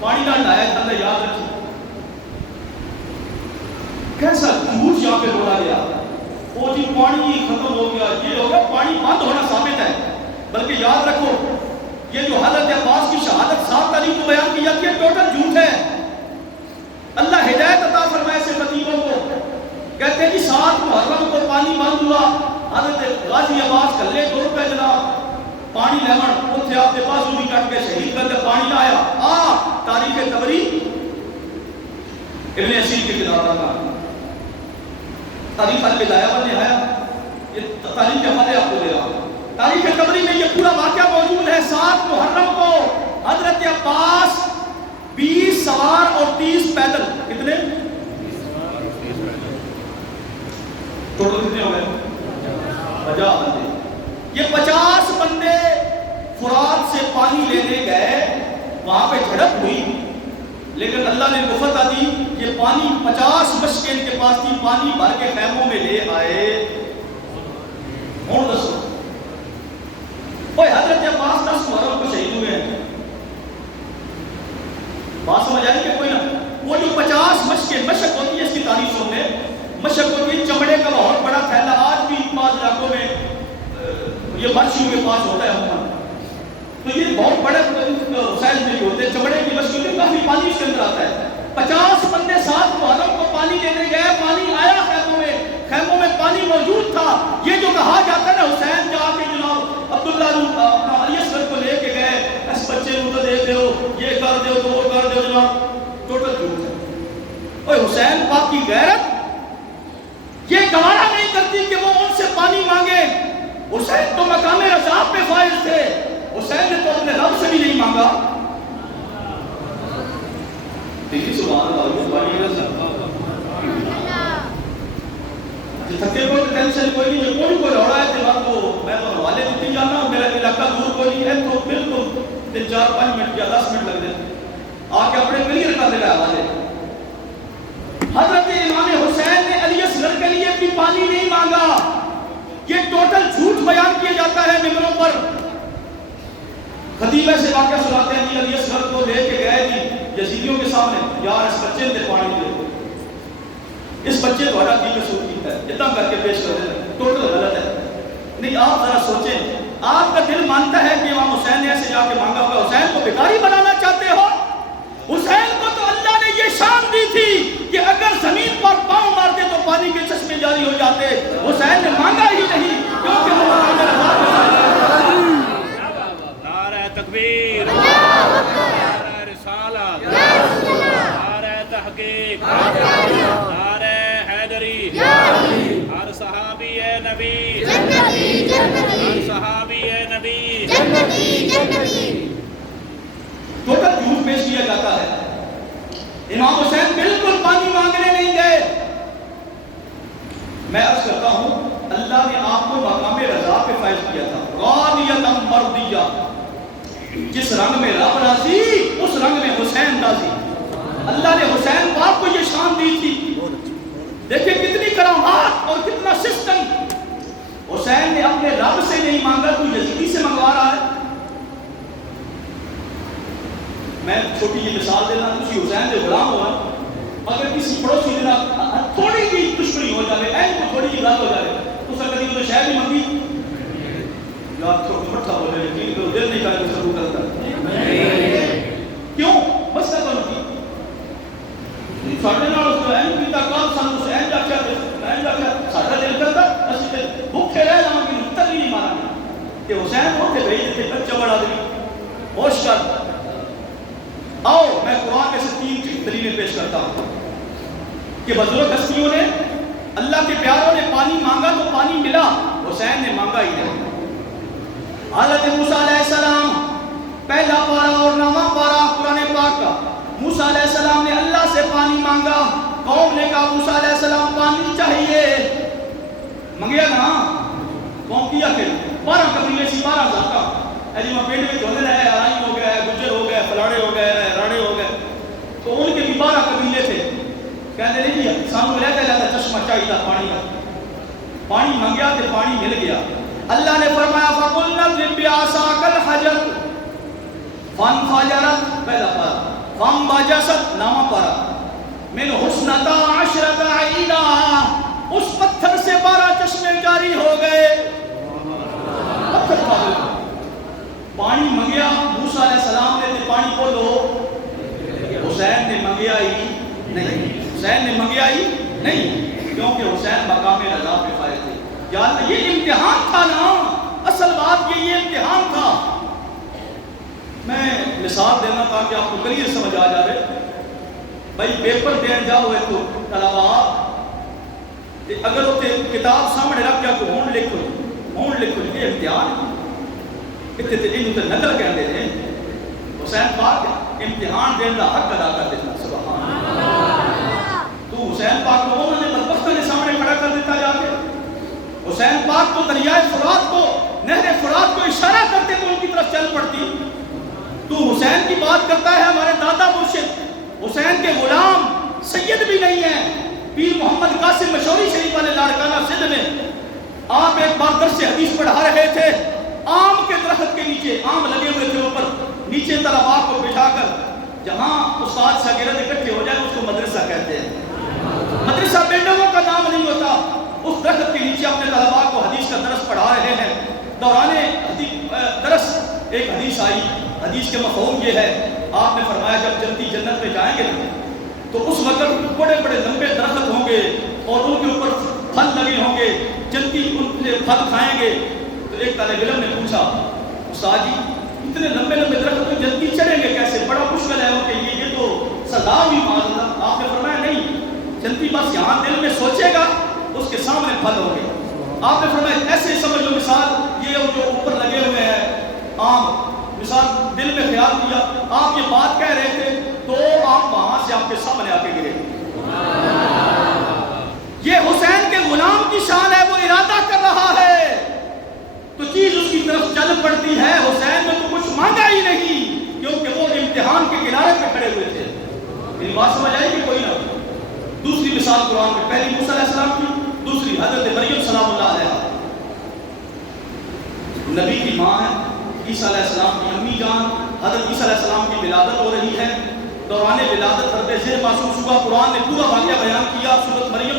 پانی نہ نہایا تھا. یاد رکھیے کیسا جھوٹ یہاں پہ بولا گیا. وہ جی پانی ختم ہو گیا، یہ ہو گیا، پانی بند ہونا ثابت ہے. بلکہ یاد رکھو یہ جو حضرت عباس کی شہادت 7 تاریخ کو بیان کی جاتی ہے ٹوٹل جھوٹ ہے. اللہ ہدایت عطا فرمائے سے خطیبوں کو. کہتے ہیں کہ 7 محرم کو پانی بند ہوا. حضرت غازی عباس کلے دور پہ جناب پانی لیون اتھے آپ کے پاس بھی کٹ کے شہید کر دے. پانی نہ آیا. تاریخ تبری ابن اسیر کی کتاب کا تاریخ البدایہ و نہایہ، یہ تاریخ کے حوالے آپ کو دے رہا ہوں. تاریخ تبری میں یہ پورا واقعہ موجود ہے. 7 محرم کو حضرت عباس 20 سوار اور 30 پیدل. کتنے ٹوٹل کتنے ہو گئے؟ 50 بندے. یہ 50 بندے فرات سے پانی لینے گئے. وہاں پہ جھڑپ ہوئی لیکن اللہ نے نفت دی. یہ پانی 50 مشکیں ان کے پاس تھی، پانی بھر کے خیموں میں لے آئے. اور دسو اوہ حضرت عباس 10 محرم کو شہید ہوئے ہیں. بات سمجھ آئی کہ کوئی نہ؟ وہ جو 50 مشق ہوتی ہے اس کی تاریخ سننے. مشق ہوتی ہے چمڑے کا بہت بڑا تھیلا. آج بھی بعض علاقوں میں یہ مرشیوں کے پاس ہوتا ہے عموماً. تو یہ بہت بڑے وسائل میں ہوتے ہیں. چمڑے کی مشق ہوتی ہے، کافی پانی اس کے اندر آتا ہے. 50 بندے 7 محرم کو پانی لینے گئے. پانی آیا خیموں میں، خیموں میں پانی موجود تھا. یہ جو کہا جاتا ہے نا حسین جا کے جناب عبداللہ اپنا علی اصغر کو لے کے گئے، اس بچے کو تو دے دو، یہ کر دو تو وہ کر دو، جناب ٹوٹل جھوٹ ہے. اوہ حسین پاک کی غیرت یہ گوارا نہیں کرتی کہ وہ ان سے پانی مانگے. حسین تو مقام رضا پہ فائز تھے. حسین نے تو اپنے رب سے بھی نہیں مانگا. سبحان اللہ. پانی تھکے کو ٹینشن کوئی نہیں. جو کوئی لوڑا ہے جناب کو میں تو حوالے دیتی جانا. میرا علاقہ دور کوئی نہیں ہے تو بالکل 3-4-5 منٹ یا 10 منٹ لگ جاتے آ کے اپنے کلیئر کر دے گا حوالے. حضرت امام حسین نے علی اصغر کے لیے بھی پانی نہیں مانگا. یہ ٹوٹل جھوٹ بیان کیا جاتا ہے ممبروں پر. خطیب سے واقعہ سناتے ہیں جی علی اصغر کو لے کے گئے جی یزیدیوں کے سامنے، یار اس بچے نے پانی دے. اس بچے کو ہٹا دی میں سوچ ہے اتنا کر کے پیش کر دینا ٹوٹل غلط ہے. نہیں آپ ذرا سوچیں, آپ کا دل مانتا ہے کہ امام حسین نے ایسے جا کے مانگا ہوگا, حسین کو بھکاری بنانا چاہتے ہو؟ حسین کو تو اللہ نے یہ شان دی تھی کہ اگر زمین پر پاؤں مارتے تو پانی کے چشمے جاری ہو جاتے. حسین نے مانگا ہی نہیں کیونکہ وہ مقام رضا پہ. نعرہ تکبیر, نعرہ رسالت, نعرہ تحقیق, نعرہ حیدری, ہر صحابی نبی, ہر صحابی نبی. ٹوٹل جھوٹ پیش کیا جاتا ہے. امام حسین بالکل پانی مانگنے نہیں گئے. میں عرض کرتا ہوں اللہ نے آپ کو مقام رضا پہ فائز کیا تھا. راضیۃ مرضیہ, جس رنگ میں رب راضی اس رنگ میں حسین راضی. اللہ نے حسین پاک کو یہ شان دی تھی. دیکھیں کتنی کرامات اور کتنا سسٹم. حسین نے اپنے رب سے نہیں مانگا تو یزیدی سے منگوا رہا ہے. میں چھوٹی یہ مثال دینا, کسی حسین سے غلام ہوا اگر کسی پڑوسی دینا تھوڑی بھی دشمنی ہو جائے, این کو تھوڑی جی غلط ہو جائے, تو سر کبھی تو شاید ہی منگی یا تھوڑا مٹھا ہو جائے, یقین کرو دل نہیں کرے تو سب کرتا. کیوں؟ بس کا کرو کی ساڑھے نال اس کو این پیتا کام سانو سے این جاکیا ساڑھا دل کرتا اسی تے بھوکے رہ جاؤں گی نتر نہیں مارا گیا کہ حسین ہوتے بھائی جتے بچہ بڑا دلی ہوش کر. آؤ میں قرآن میں سے 3 دلیلیں پیش کرتا ہوں کہ بزرگ ہستیوں نے, اللہ کے پیاروں نے پانی مانگا تو پانی ملا, حسین نے مانگا ہی نہیں. حضرت موسیٰ علیہ السلام پہلا پارہ اور 9واں پارہ قرآن پاک کا, موسیٰ علیہ السلام نے اللہ سے پانی مانگا, قوم نے کہا موسیٰ علیہ السلام پانی چاہیے, منگیا نا قوم کیا کہ 12 قبیلے سی 12 ذاتا ایجی میں پیڑ میں جھولے رہے, آرائی ہو گئے, گجر ہو گئے, فلاڑے ہو گئے, راڑے ہو گئے, تو ان کے بھی 12 قبیلے تھے. کہتے نہیں جی سانو رہتا جاتا چشمہ چاہیے پانی کا. پانی منگیا تو پانی مل گیا. اللہ نے فرمایا فَقُلْنَا اضْرِب بِعَصَاكَ الْحَجَرَ فَانْفَجَرَتْ پہلا پارہ, فَانْبَجَسَتْ 9واں پارہ, مِنْ حُسْنَتَا عَشْرَةَ عَيْنًا, اس پتھر سے 12 چشمے جاری ہو گئے. پتھر کا پانی منگیا موسیٰ علیہ السلام نے پانی بولو, حسین نے منگیا ہی نہیں. حسین نے منگیا ہی نہیں کیونکہ حسین مقام رضا پہ فائز تھے. یار یہ امتحان تھا نا, اصل بات یہ امتحان تھا. میں مثال دینا تاکہ آپ کو کلیئر سمجھ آ جائے. بھائی پیپر دین جاؤ ہے تو طلبا اگر وہ کتاب سامنے رکھ کے آپ کو ہون لکھو یہ امتحان کتنے تے انہوں تے نقل کہندے ہیں. حسین پاک امتحان دین دا حق ادا کر دیتا. سبحان اللہ. تو حسین پاک کو انہوں نے بدبختوں نے سامنے کھڑا کر دیتا جا کے. حسین پاک کو دریائے فرات کو, نہر فرات کو اشارہ کرتے تو ان کی طرف چل پڑتی. تو حسین کی بات کرتا ہے ہمارے دادا مرشد حسین کے غلام سید بھی نہیں ہیں, پیر محمد قاسم مشوری شریف والے لاڑکانہ سندھ میں. آپ ایک بار درس حدیث پڑھا رہے تھے, آم کے درخت کے نیچے آم لگے ہوئے تھے, اوپر نیچے طلباء کو بٹھا کر جہاں استاد شاگرد اکٹھے ہو جائے اس کو مدرسہ کہتے ہیں. مدرسہ بلڈنگوں کا نام نہیں ہوتا. اس درخت کے نیچے اپنے طلباء کو حدیث کا درس پڑھا رہے ہیں. دوران درس ایک حدیث آئی. حدیث کے مفہوم یہ ہے, آپ نے فرمایا جب جنتی جنت میں جائیں گے تو اس وقت بڑے بڑے لمبے درخت ہوں گے اور ان کے اوپر پھل لگے ہوں گے, جنتی ان سے پھل کھائیں گے. تو ایک طالب علم نے پوچھا استاد جی اتنے لمبے لمبے درخت تو جنتی چڑھیں گے کیسے, بڑا مشکل ہے ان کے لیے, یہ تو سزا بھی معاذ اللہ. آپ نے فرمایا نہیں, جنتی بس یہاں دل میں سوچے گا اس کے سامنے پھل ہوں گے. آپ نے فرمایا ایسے سمجھ لو مثال یہ جو اوپر لگے ہوئے ہیں آم, مثال دل میں خیال کیا آپ یہ بات کہہ رہے تھے تو آپ وہاں سے آپ کے سامنے آ کے گرے. یہ حسین کے غلام کی شان ہے, وہ ارادہ کر رہا ہے تو چیز اس کی طرف چل پڑتی ہے. حسین نے تو کچھ مانگا ہی نہیں کیونکہ وہ امتحان کے کنارے پہ کھڑے ہوئے تھے. میری بات سمجھ آئی کہ کوئی نہ. دوسری مثال قرآن میں, پہلی موسیٰ علیہ السلام کی, دوسری حضرت مریم سلام اللہ علیہ, نبی کی ماں ہے, عیسیٰ علیہ السلام کی امی جان. حضرت عیسیٰ علیہ السلام کی ولادت ہو رہی ہے. دوران ولادت درد ذیل محسوس ہوا. قرآن نے پورا واقعہ بیان کیا. سورۃ مریم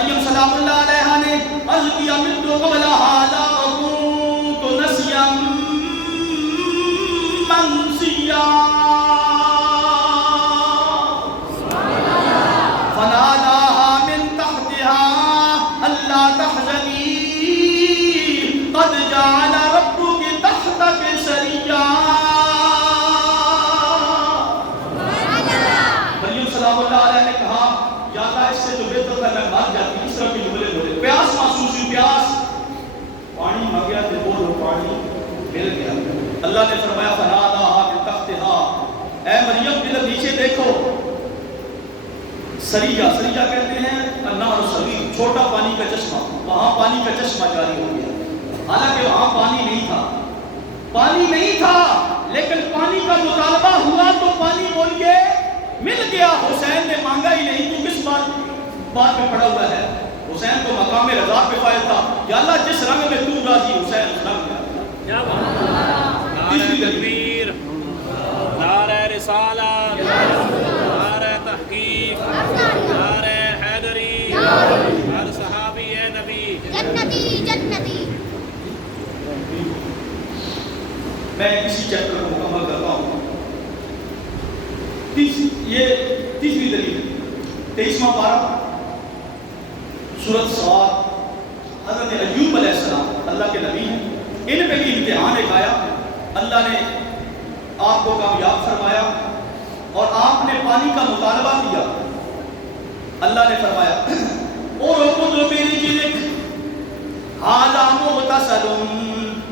مریم سلام اللہ علیہا نے عرض کیا مت قبل ھذا وکنت نسیا منسیا فناداها من تحتها الا تحزني قد جعل ربك تحتك سريا. مریم سلام اللہ علیہ نے کہا یا اللہ اس سے تو بہتر تھا میں مر جاتی. اس طرح کے جملے بولے. پیاس محسوس ہوئی, پیاس, پانی مانگا تو وہ پانی مل گیا. اللہ نے فرمایا فناداها من تحتها, اے مریم ادھر نیچے دیکھو. سریا, سریا کہتے ہیں النہر الصغیر, چھوٹا پانی کا چشمہ. وہاں پانی کا چشمہ جاری ہو گیا. حالانکہ وہاں پانی نہیں تھا, پانی نہیں تھا, لیکن پانی کا مطالبہ ہوا تو پانی بول کے مل گیا. حسین نے مانگا ہی نہیں. تو کس بات پہ پڑا ہوا ہے؟ حسین تو مقام رضا پہ فائز تھا. یا اللہ جس رنگ میں تو راضی, حسین اس رنگ میں. نعرہ تکبیر, نعرہ رسالت, نعرہ تحقیق, نعرہ حیدری, ہر صحابی ہے نبی جنتی جنتی. میں اسی چیپٹر کو مکمل کرتا ہوں. یہ تیسری دلیل 23واں پارہ سورۃ صاد. حضرت ایوب علیہ السلام اللہ کے نبی ہیں, ان پہ بھی امتحان ایک آیا. اللہ نے آپ کو کامیاب فرمایا اور آپ نے پانی کا مطالبہ کیا. اللہ نے فرمایا اور خود میری جلک ھذا مغتسل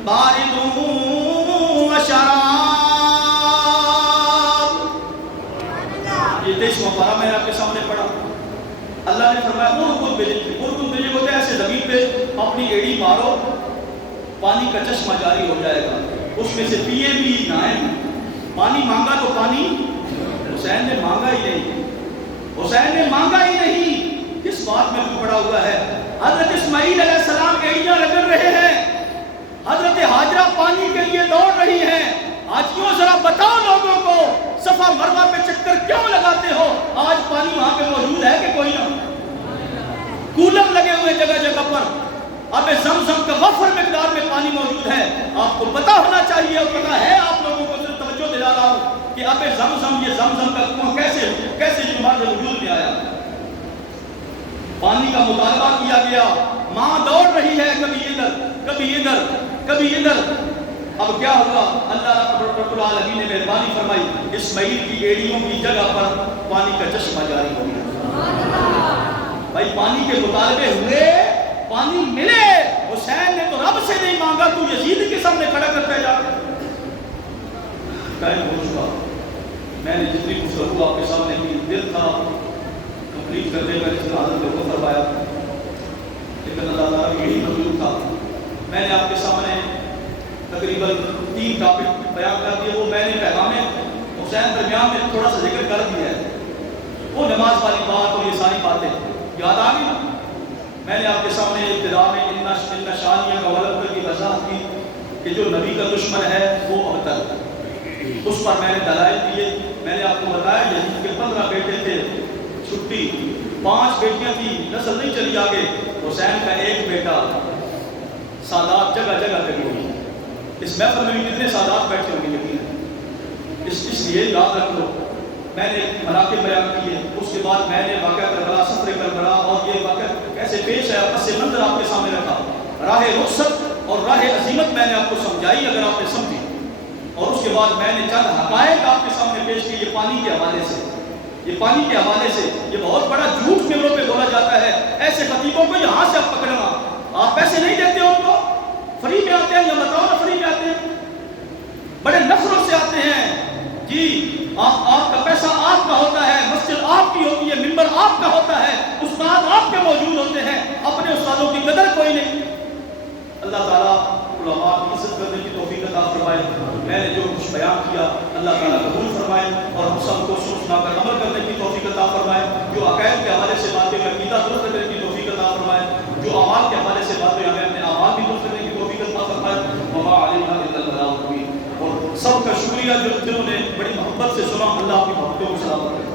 بارد وشراب. یہ 23واں پارہ میں آپ کے سامنے پڑھا. اللہ نے فرمایا اور خود بجلک, اور خود بجلک ہوتا ہے ایسے زمین پہ اپنی ایڑی مارو, پانی کا چشمہ جاری ہو جائے گا. اس میں سے پیے بھی نہائیں. پانی مانگا تو پانی, حسین نے مانگا ہی نہیں, حسین نے مانگا ہی نہیں. کس بات میں تو پڑا ہوا ہے؟ حضرت اسماعیل علیہ السلام ایڑیاں رگڑ رہے ہیں, حضرت ہاجرہ پانی کے لیے دوڑ رہی ہیں. حاجیوں ذرا بتاؤ لوگوں کو صفا مروہ پہ چکر کیوں لگاتے ہو؟ آج پانی وہاں پہ موجود ہے کہ کوئی نہ؟ کولر لگے ہوئے جگہ جگہ پر. اب زمزم کا وفر مقدار میں پانی موجود ہے. آپ کو پتا ہونا چاہیے, اور پتا ہے آپ لوگوں کو, صرف توجہ دلا رہا ہوں کہ اب زمزم, یہ زمزم کا کنواں کیسے جماعت وجود میں آیا. پانی کا مطالبہ کیا گیا, ماں دوڑ رہی ہے کبھی ادھر کبھی ادھر کبھی ادھر. اب کیا ہوگا؟ اللہ رب العالمین نے مہربانی فرمائی, اسماعیل کی ایڑیوں کی جگہ پر پانی کا چشمہ جاری ہو گیا. بھائی پانی کے مطالبے ہوئے, پانی ملے. حسین نے تو رب سے نہیں مانگا, تو یزید کے سامنے کھڑا کرتے جا. ٹائم ہو چکا. میں نے جتنی گفتگو آپ کے سامنے کی, دل تھا کمپلیٹ کرنے کا جس طرح حضرت کو فرمایا, لیکن اللہ تعالیٰ یہی مطلوب تھا. میں نے آپ کے سامنے تقریباً 3 ٹاپک بیان کر دیے. وہ میں نے پیغام حسین درمیان میں تھوڑا سا ذکر کر دیا ہے. وہ نماز والی بات اور یہ ساری باتیں یاد آ گئی نا. میں نے آپ کے سامنے ابتدا میں ان شانیہ کا ولد کی وضاحت کی کہ جو نبی کا دشمن ہے وہ ابتر. اس پر میں نے دلائل دیے. میں نے آپ کو بتایا یزید کے 15 بیٹے تھے, چھٹی 5 بیٹیاں تھی, نسل نہیں چلی آگے. حسین کا 1 بیٹا. سادات جگہ جگہ پہ ہوئی. اس محفل میں بھی کتنے سادات بیٹھے ہوں گے یقین. اس لیے یاد رکھ لو, میں نے مناقب بیان کیے. اس کے بعد میں نے واقعہ کربلا, سفر کربلا اور یہ واقعہ کیسے پیش ہے پس منظر آپ کے سامنے رکھا. راہ رخصت اور راہ عزیمت میں نے آپ کو سمجھائی اگر آپ نے سمجھی. اور اس کے بعد میں نے چند حقائق آپ کے سامنے پیش کی. یہ پانی کے حوالے سے, یہ پانی کے حوالے سے یہ بہت بڑا جھوٹ ممبروں پہ بولا جاتا ہے. ایسے خطیبوں کو یہاں سے آپ پکڑنا. آپ پیسے نہیں دیتے ان کو, فری میں آتے ہیں, یا بتاؤ نا فری میں آتے ہیں, بڑے نفروں سے آتے ہیں. جی آپ کا پیسہ آپ کا ہوتا ہے, مسجد آپ کی ہوتی ہے, ممبر آپ کا ہوتا ہے, استاد آپ کے موجود ہوتے ہیں, اپنے استادوں کی قدر کوئی نہیں. اللہ تعالیٰ علماء کی عزت کرنے کی توفیق عطا فرمائے. میں نے جو کچھ بیان کیا اللہ تعالیٰ قبول فرمائے اور ہم سب کو سنا کر عمل کرنے کی توفیق عطا فرمائے. جو عقائد کے حوالے سے باتیں عقیدہ درست کرنے کی توفیق عطا فرمائے. جو اعمال کے حوالے سے باتیں ہمیں اپنے اعمال بھی درست کرنے کی توفیق عطا فرمائے. وما علینا الا البلاغ المبین. اور سب کا شکریہ جنہوں نے بڑی محبت سے سنا. اللہ آپ کی محبتوں کو سلامت رکھے.